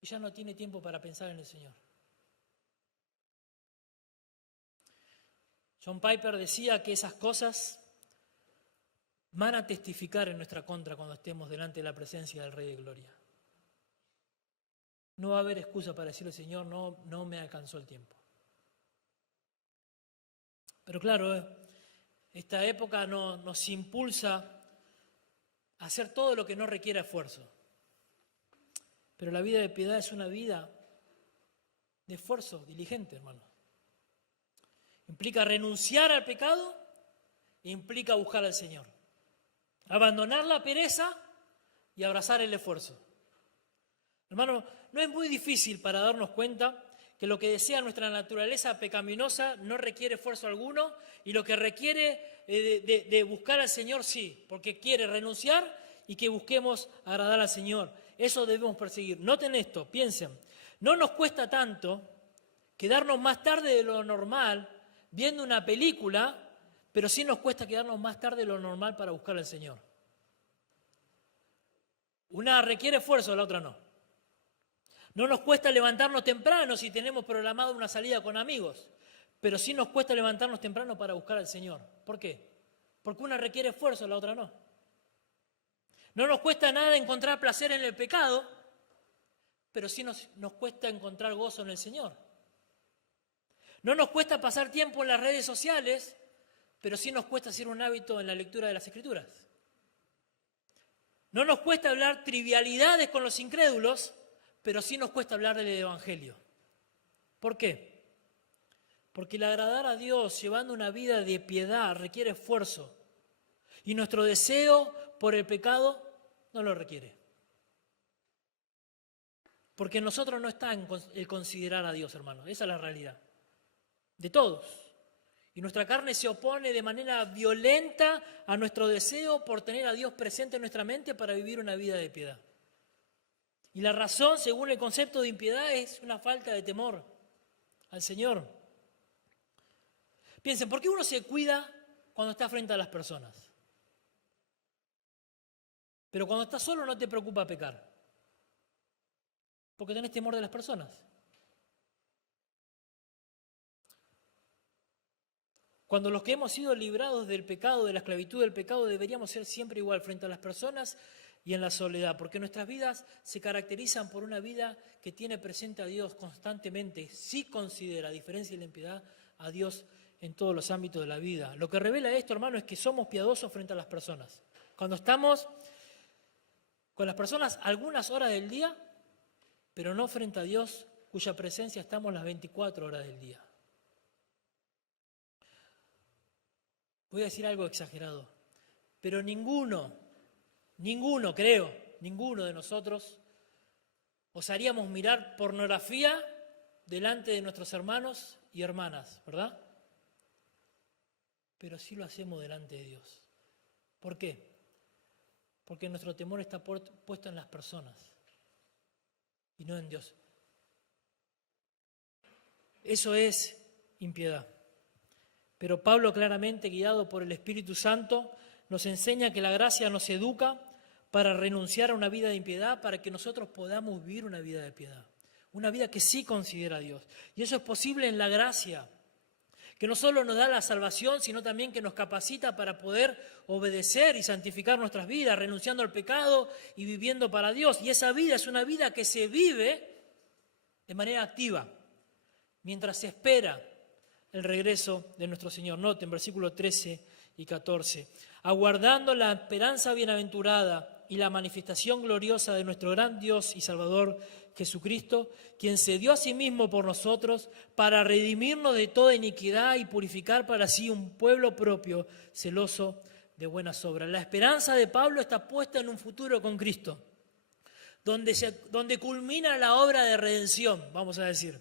y ya no tiene tiempo para pensar en el Señor. John Piper decía que esas cosas van a testificar en nuestra contra cuando estemos delante de la presencia del Rey de Gloria. No va a haber excusa para decirle, Señor, no me alcanzó el tiempo. Pero claro, esta época nos impulsa a hacer todo lo que no requiera esfuerzo. Pero la vida de piedad es una vida de esfuerzo diligente, hermano. Implica renunciar al pecado e implica buscar al Señor. Abandonar la pereza y abrazar el esfuerzo. Hermano, no es muy difícil para darnos cuenta que lo que desea nuestra naturaleza pecaminosa no requiere esfuerzo alguno y lo que requiere de buscar al Señor sí, porque quiere renunciar y que busquemos agradar al Señor. Eso debemos perseguir. Noten esto, piensen, no nos cuesta tanto quedarnos más tarde de lo normal viendo una película, pero sí nos cuesta quedarnos más tarde de lo normal para buscar al Señor. Una requiere esfuerzo, la otra no. No nos cuesta levantarnos temprano si tenemos programado una salida con amigos, pero sí nos cuesta levantarnos temprano para buscar al Señor. ¿Por qué? Porque una requiere esfuerzo, la otra no. No nos cuesta nada encontrar placer en el pecado, pero sí nos cuesta encontrar gozo en el Señor. No nos cuesta pasar tiempo en las redes sociales, pero sí nos cuesta hacer un hábito en la lectura de las Escrituras. No nos cuesta hablar trivialidades con los incrédulos, pero sí nos cuesta hablar del Evangelio. ¿Por qué? Porque el agradar a Dios llevando una vida de piedad requiere esfuerzo y nuestro deseo por el pecado no lo requiere. Porque en nosotros no está el considerar a Dios, hermano. Esa es la realidad. De todos. Y nuestra carne se opone de manera violenta a nuestro deseo por tener a Dios presente en nuestra mente para vivir una vida de piedad. Y la razón, según el concepto de impiedad, es una falta de temor al Señor. Piensen, ¿por qué uno se cuida cuando está frente a las personas? Pero cuando estás solo no te preocupa pecar. Porque tenés temor de las personas. Cuando los que hemos sido librados del pecado, de la esclavitud del pecado, deberíamos ser siempre igual frente a las personas y en la soledad, porque nuestras vidas se caracterizan por una vida que tiene presente a Dios constantemente, sí considera, a diferencia de la impiedad, a Dios en todos los ámbitos de la vida. Lo que revela esto, hermano, es que somos piadosos frente a las personas. Cuando estamos con las personas algunas horas del día, pero no frente a Dios, cuya presencia estamos las 24 horas del día. Voy a decir algo exagerado, pero ninguno de nosotros osaríamos mirar pornografía delante de nuestros hermanos y hermanas, ¿verdad? Pero sí lo hacemos delante de Dios. ¿Por qué? Porque nuestro temor está puesto en las personas y no en Dios. Eso es impiedad. Pero Pablo, claramente guiado por el Espíritu Santo, nos enseña que la gracia nos educa para renunciar a una vida de impiedad, para que nosotros podamos vivir una vida de piedad. Una vida que sí considera a Dios. Y eso es posible en la gracia, que no solo nos da la salvación, sino también que nos capacita para poder obedecer y santificar nuestras vidas, renunciando al pecado y viviendo para Dios. Y esa vida es una vida que se vive de manera activa, mientras se espera el regreso de nuestro Señor. Noten versículos 13 y 14. Aguardando la esperanza bienaventurada y la manifestación gloriosa de nuestro gran Dios y Salvador Jesucristo, quien se dio a sí mismo por nosotros para redimirnos de toda iniquidad y purificar para sí un pueblo propio, celoso de buenas obras. La esperanza de Pablo está puesta en un futuro con Cristo, donde culmina la obra de redención, vamos a decir.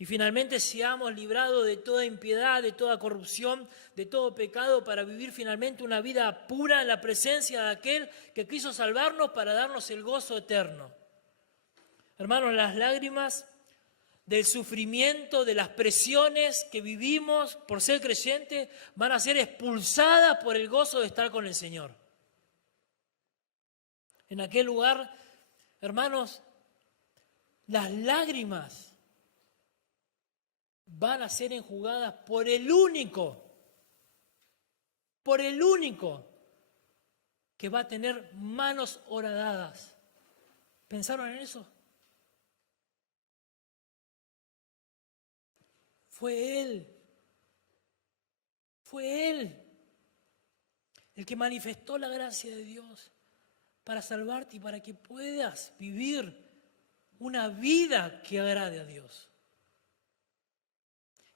Y finalmente seamos librados de toda impiedad, de toda corrupción, de todo pecado, para vivir finalmente una vida pura en la presencia de aquel que quiso salvarnos para darnos el gozo eterno. Hermanos, las lágrimas del sufrimiento, de las presiones que vivimos por ser creyentes, van a ser expulsadas por el gozo de estar con el Señor. En aquel lugar, hermanos, las lágrimas van a ser enjugadas por el único que va a tener manos horadadas. ¿Pensaron en eso? Fue Él el que manifestó la gracia de Dios para salvarte y para que puedas vivir una vida que agrade a Dios.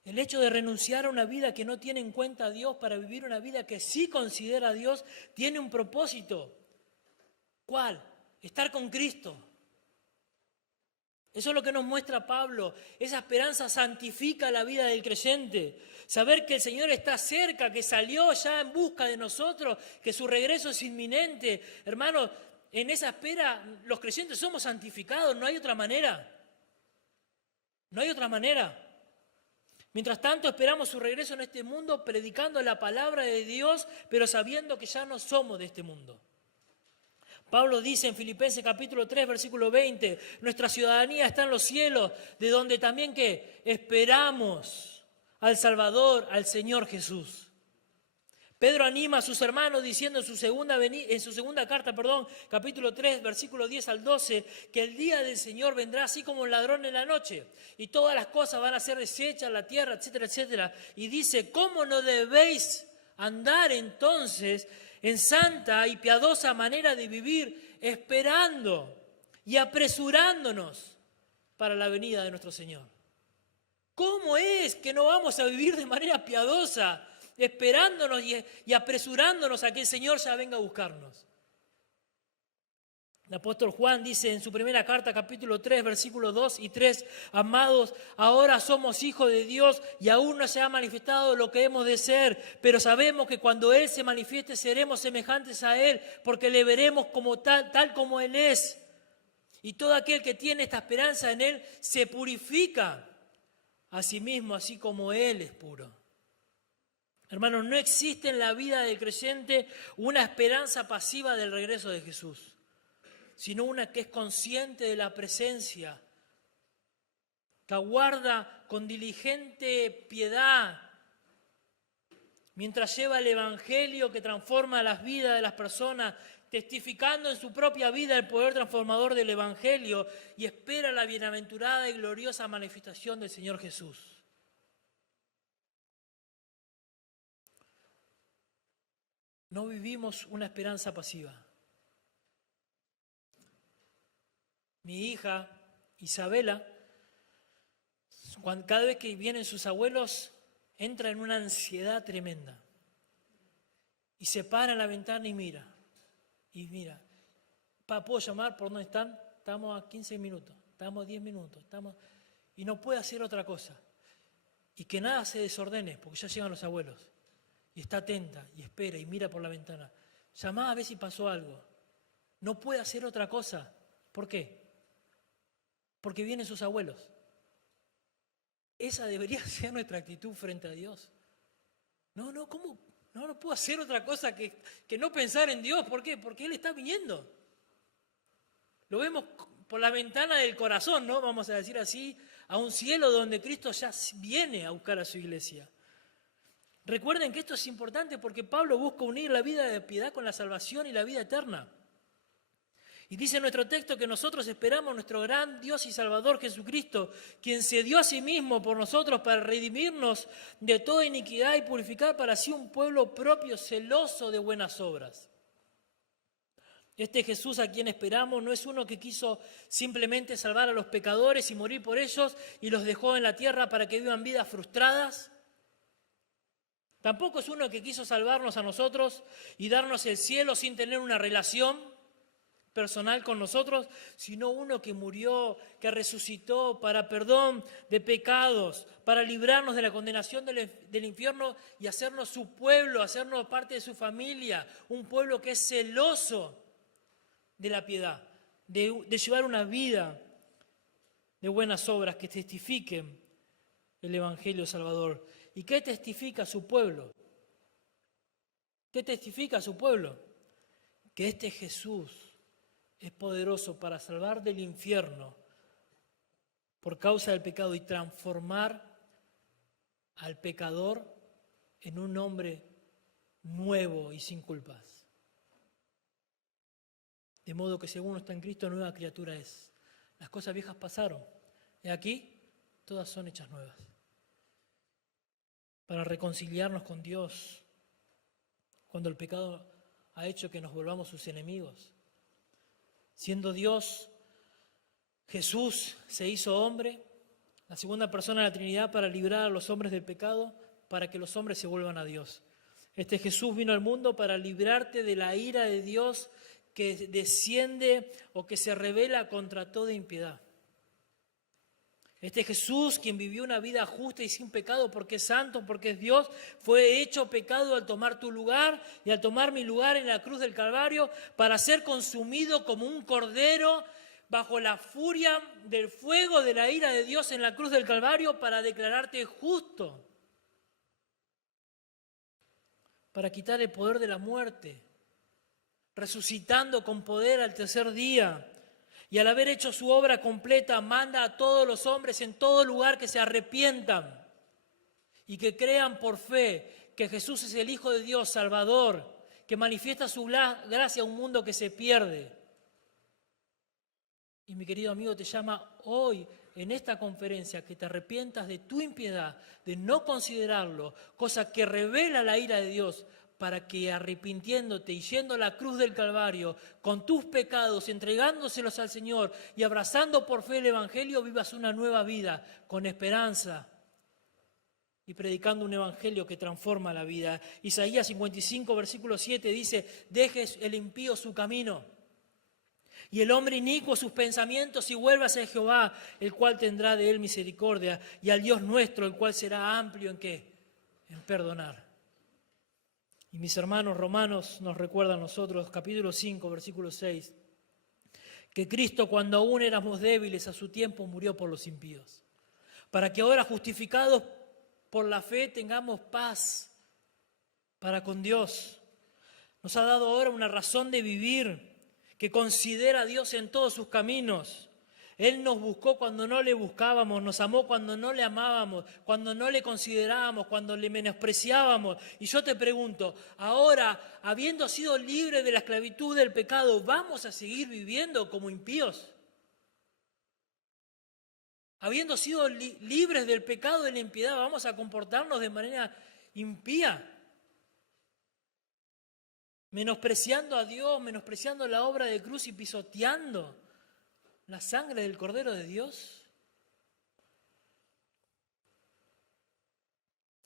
El hecho de renunciar a una vida que no tiene en cuenta a Dios para vivir una vida que sí considera a Dios tiene un propósito. ¿Cuál? Estar con Cristo. Eso es lo que nos muestra Pablo. Esa esperanza santifica la vida del creyente. Saber que el Señor está cerca, que salió ya en busca de nosotros, que su regreso es inminente. Hermanos, en esa espera los creyentes somos santificados, no hay otra manera. No hay otra manera. Mientras tanto esperamos su regreso en este mundo, predicando la palabra de Dios, pero sabiendo que ya no somos de este mundo. Pablo dice en Filipenses capítulo 3, versículo 20, nuestra ciudadanía está en los cielos, de donde también que esperamos al Salvador, al Señor Jesús. Pedro anima a sus hermanos diciendo en su segunda carta, capítulo 3, versículo 10 al 12, que el día del Señor vendrá así como un ladrón en la noche, y todas las cosas van a ser deshechas, la tierra, etcétera, etcétera. Y dice, ¿cómo no debéis andar entonces en santa y piadosa manera de vivir, esperando y apresurándonos para la venida de nuestro Señor? ¿Cómo es que no vamos a vivir de manera piadosa, esperándonos y apresurándonos a que el Señor ya venga a buscarnos? El apóstol Juan dice en su primera carta, capítulo 3, versículos 2 y 3, amados, ahora somos hijos de Dios y aún no se ha manifestado lo que hemos de ser, pero sabemos que cuando Él se manifieste seremos semejantes a Él, porque le veremos como tal como Él es. Y todo aquel que tiene esta esperanza en Él se purifica a sí mismo, así como Él es puro. Hermanos, no existe en la vida del creyente una esperanza pasiva del regreso de Jesús, sino una que es consciente de la presencia, que aguarda con diligente piedad, mientras lleva el Evangelio que transforma las vidas de las personas, testificando en su propia vida el poder transformador del Evangelio, y espera la bienaventurada y gloriosa manifestación del Señor Jesús. No vivimos una esperanza pasiva. Mi hija, Isabela, cada vez que vienen sus abuelos, entra en una ansiedad tremenda. Y se para en la ventana y mira. Y mira, ¿puedo llamar por dónde están? Estamos a 15 minutos, estamos a 10 minutos, y no puede hacer otra cosa. Y que nada se desordene, porque ya llegan los abuelos. Y está atenta, y espera, y mira por la ventana. Llamá a ver si pasó algo. No puede hacer otra cosa. ¿Por qué? Porque vienen sus abuelos. Esa debería ser nuestra actitud frente a Dios. ¿Cómo? No puedo hacer otra cosa que no pensar en Dios. ¿Por qué? Porque Él está viniendo. Lo vemos por la ventana del corazón, ¿no? Vamos a decir así, a un cielo donde Cristo ya viene a buscar a su iglesia. Recuerden que esto es importante porque Pablo busca unir la vida de piedad con la salvación y la vida eterna. Y dice nuestro texto que nosotros esperamos a nuestro gran Dios y Salvador Jesucristo, quien se dio a sí mismo por nosotros para redimirnos de toda iniquidad y purificar para sí un pueblo propio celoso de buenas obras. Este Jesús a quien esperamos no es uno que quiso simplemente salvar a los pecadores y morir por ellos y los dejó en la tierra para que vivan vidas frustradas. Tampoco es uno que quiso salvarnos a nosotros y darnos el cielo sin tener una relación personal con nosotros, sino uno que murió, que resucitó para perdón de pecados, para librarnos de la condenación del infierno y hacernos su pueblo, hacernos parte de su familia, un pueblo que es celoso de la piedad, de llevar una vida de buenas obras que testifiquen el Evangelio Salvador. ¿Y qué testifica su pueblo? ¿Qué testifica su pueblo? Que este Jesús es poderoso para salvar del infierno por causa del pecado y transformar al pecador en un hombre nuevo y sin culpas. De modo que según está en Cristo, nueva criatura es. Las cosas viejas pasaron y aquí todas son hechas nuevas. Para reconciliarnos con Dios cuando el pecado ha hecho que nos volvamos sus enemigos. Siendo Dios, Jesús se hizo hombre, la segunda persona de la Trinidad, para librar a los hombres del pecado, para que los hombres se vuelvan a Dios. Este Jesús vino al mundo para librarte de la ira de Dios que desciende o que se revela contra toda impiedad. Este Jesús, quien vivió una vida justa y sin pecado porque es santo, porque es Dios, fue hecho pecado al tomar tu lugar y al tomar mi lugar en la cruz del Calvario para ser consumido como un cordero bajo la furia del fuego de la ira de Dios en la cruz del Calvario para declararte justo, para quitar el poder de la muerte, resucitando con poder al tercer día. Y al haber hecho su obra completa, manda a todos los hombres en todo lugar que se arrepientan y que crean por fe que Jesús es el Hijo de Dios, Salvador, que manifiesta su gracia a un mundo que se pierde. Y mi querido amigo te llama hoy en esta conferencia que te arrepientas de tu impiedad, de no considerarlo, cosa que revela la ira de Dios, para que arrepintiéndote y yendo a la cruz del Calvario con tus pecados, entregándoselos al Señor y abrazando por fe el Evangelio, vivas una nueva vida con esperanza y predicando un Evangelio que transforma la vida. Isaías 55, versículo 7 dice: deje el impío su camino y el hombre inicuo sus pensamientos y vuélvase a Jehová, el cual tendrá de él misericordia, y al Dios nuestro, el cual será amplio ¿en qué? En perdonar. Y mis hermanos romanos nos recuerdan a nosotros, capítulo 5, versículo 6, que Cristo, cuando aún éramos débiles, a su tiempo murió por los impíos, para que ahora, justificados por la fe, tengamos paz para con Dios. Nos ha dado ahora una razón de vivir que considera a Dios en todos sus caminos. Él nos buscó cuando no le buscábamos, nos amó cuando no le amábamos, cuando no le considerábamos, cuando le menospreciábamos. Y yo te pregunto, ahora, habiendo sido libres de la esclavitud del pecado, ¿vamos a seguir viviendo como impíos? Habiendo sido libres del pecado y de la impiedad, ¿vamos a comportarnos de manera impía? Menospreciando a Dios, menospreciando la obra de cruz y pisoteando la sangre del Cordero de Dios.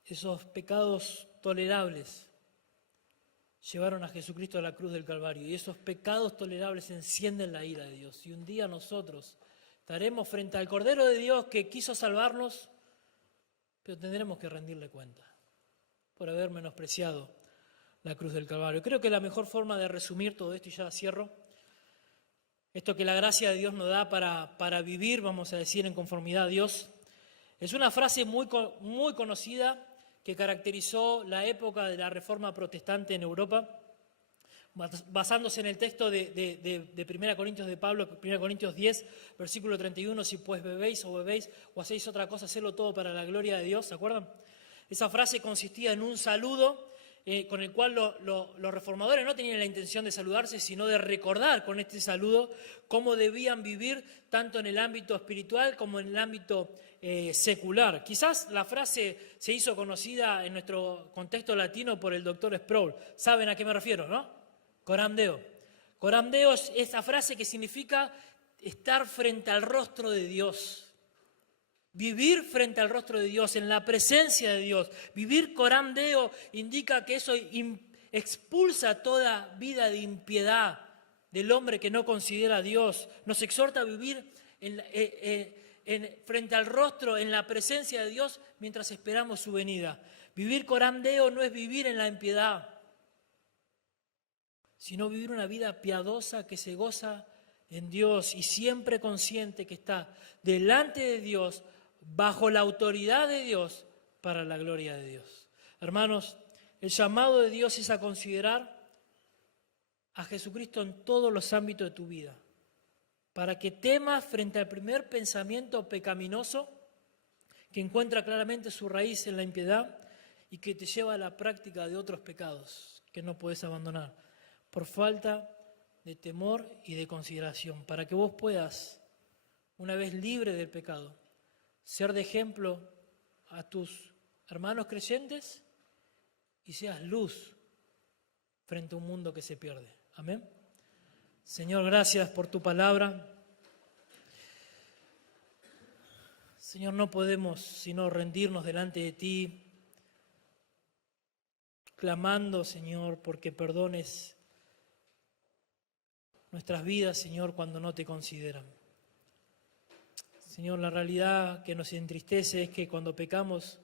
Esos pecados tolerables llevaron a Jesucristo a la cruz del Calvario y esos pecados tolerables encienden la ira de Dios. Y un día nosotros estaremos frente al Cordero de Dios que quiso salvarnos, pero tendremos que rendirle cuenta por haber menospreciado la cruz del Calvario. Creo que la mejor forma de resumir todo esto, y ya cierro, esto que la gracia de Dios nos da para vivir, vamos a decir, en conformidad a Dios, es una frase muy conocida que caracterizó la época de la Reforma Protestante en Europa, basándose en el texto de 1 Corintios de Pablo, 1 Corintios 10, versículo 31, si pues bebéis o hacéis otra cosa, hacedlo todo para la gloria de Dios, ¿se acuerdan? Esa frase consistía en un saludo con el cual los reformadores no tenían la intención de saludarse, sino de recordar con este saludo cómo debían vivir tanto en el ámbito espiritual como en el ámbito secular. Quizás la frase se hizo conocida en nuestro contexto latino por el doctor Sproul. ¿Saben a qué me refiero, no? Coram Deo. Coram Deo es esa frase que significa estar frente al rostro de Dios. Vivir frente al rostro de Dios, en la presencia de Dios. Vivir Coram Deo indica que eso expulsa toda vida de impiedad del hombre que no considera a Dios. Nos exhorta a vivir frente al rostro, en la presencia de Dios, mientras esperamos su venida. Vivir Coram Deo no es vivir en la impiedad, sino vivir una vida piadosa que se goza en Dios y siempre consciente que está delante de Dios, bajo la autoridad de Dios, para la gloria de Dios. Hermanos, el llamado de Dios es a considerar a Jesucristo en todos los ámbitos de tu vida, para que temas frente al primer pensamiento pecaminoso que encuentra claramente su raíz en la impiedad y que te lleva a la práctica de otros pecados que no puedes abandonar por falta de temor y de consideración, para que vos puedas, una vez libre del pecado, ser de ejemplo a tus hermanos creyentes y seas luz frente a un mundo que se pierde. Amén. Señor, gracias por tu palabra. Señor, no podemos sino rendirnos delante de ti, clamando, Señor, porque perdones nuestras vidas, Señor, cuando no te consideran. Señor, la realidad que nos entristece es que cuando pecamos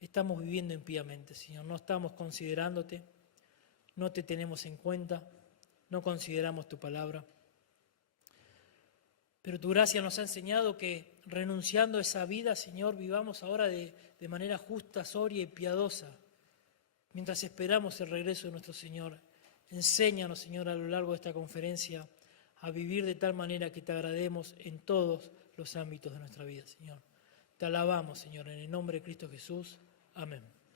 estamos viviendo impíamente, Señor. No estamos considerándote, no te tenemos en cuenta, no consideramos tu palabra. Pero tu gracia nos ha enseñado que renunciando a esa vida, Señor, vivamos ahora de manera justa, sobria y piadosa, mientras esperamos el regreso de nuestro Señor. Enséñanos, Señor, a lo largo de esta conferencia a vivir de tal manera que te agrademos en todos los ámbitos de nuestra vida, Señor. Te alabamos, Señor, en el nombre de Cristo Jesús. Amén.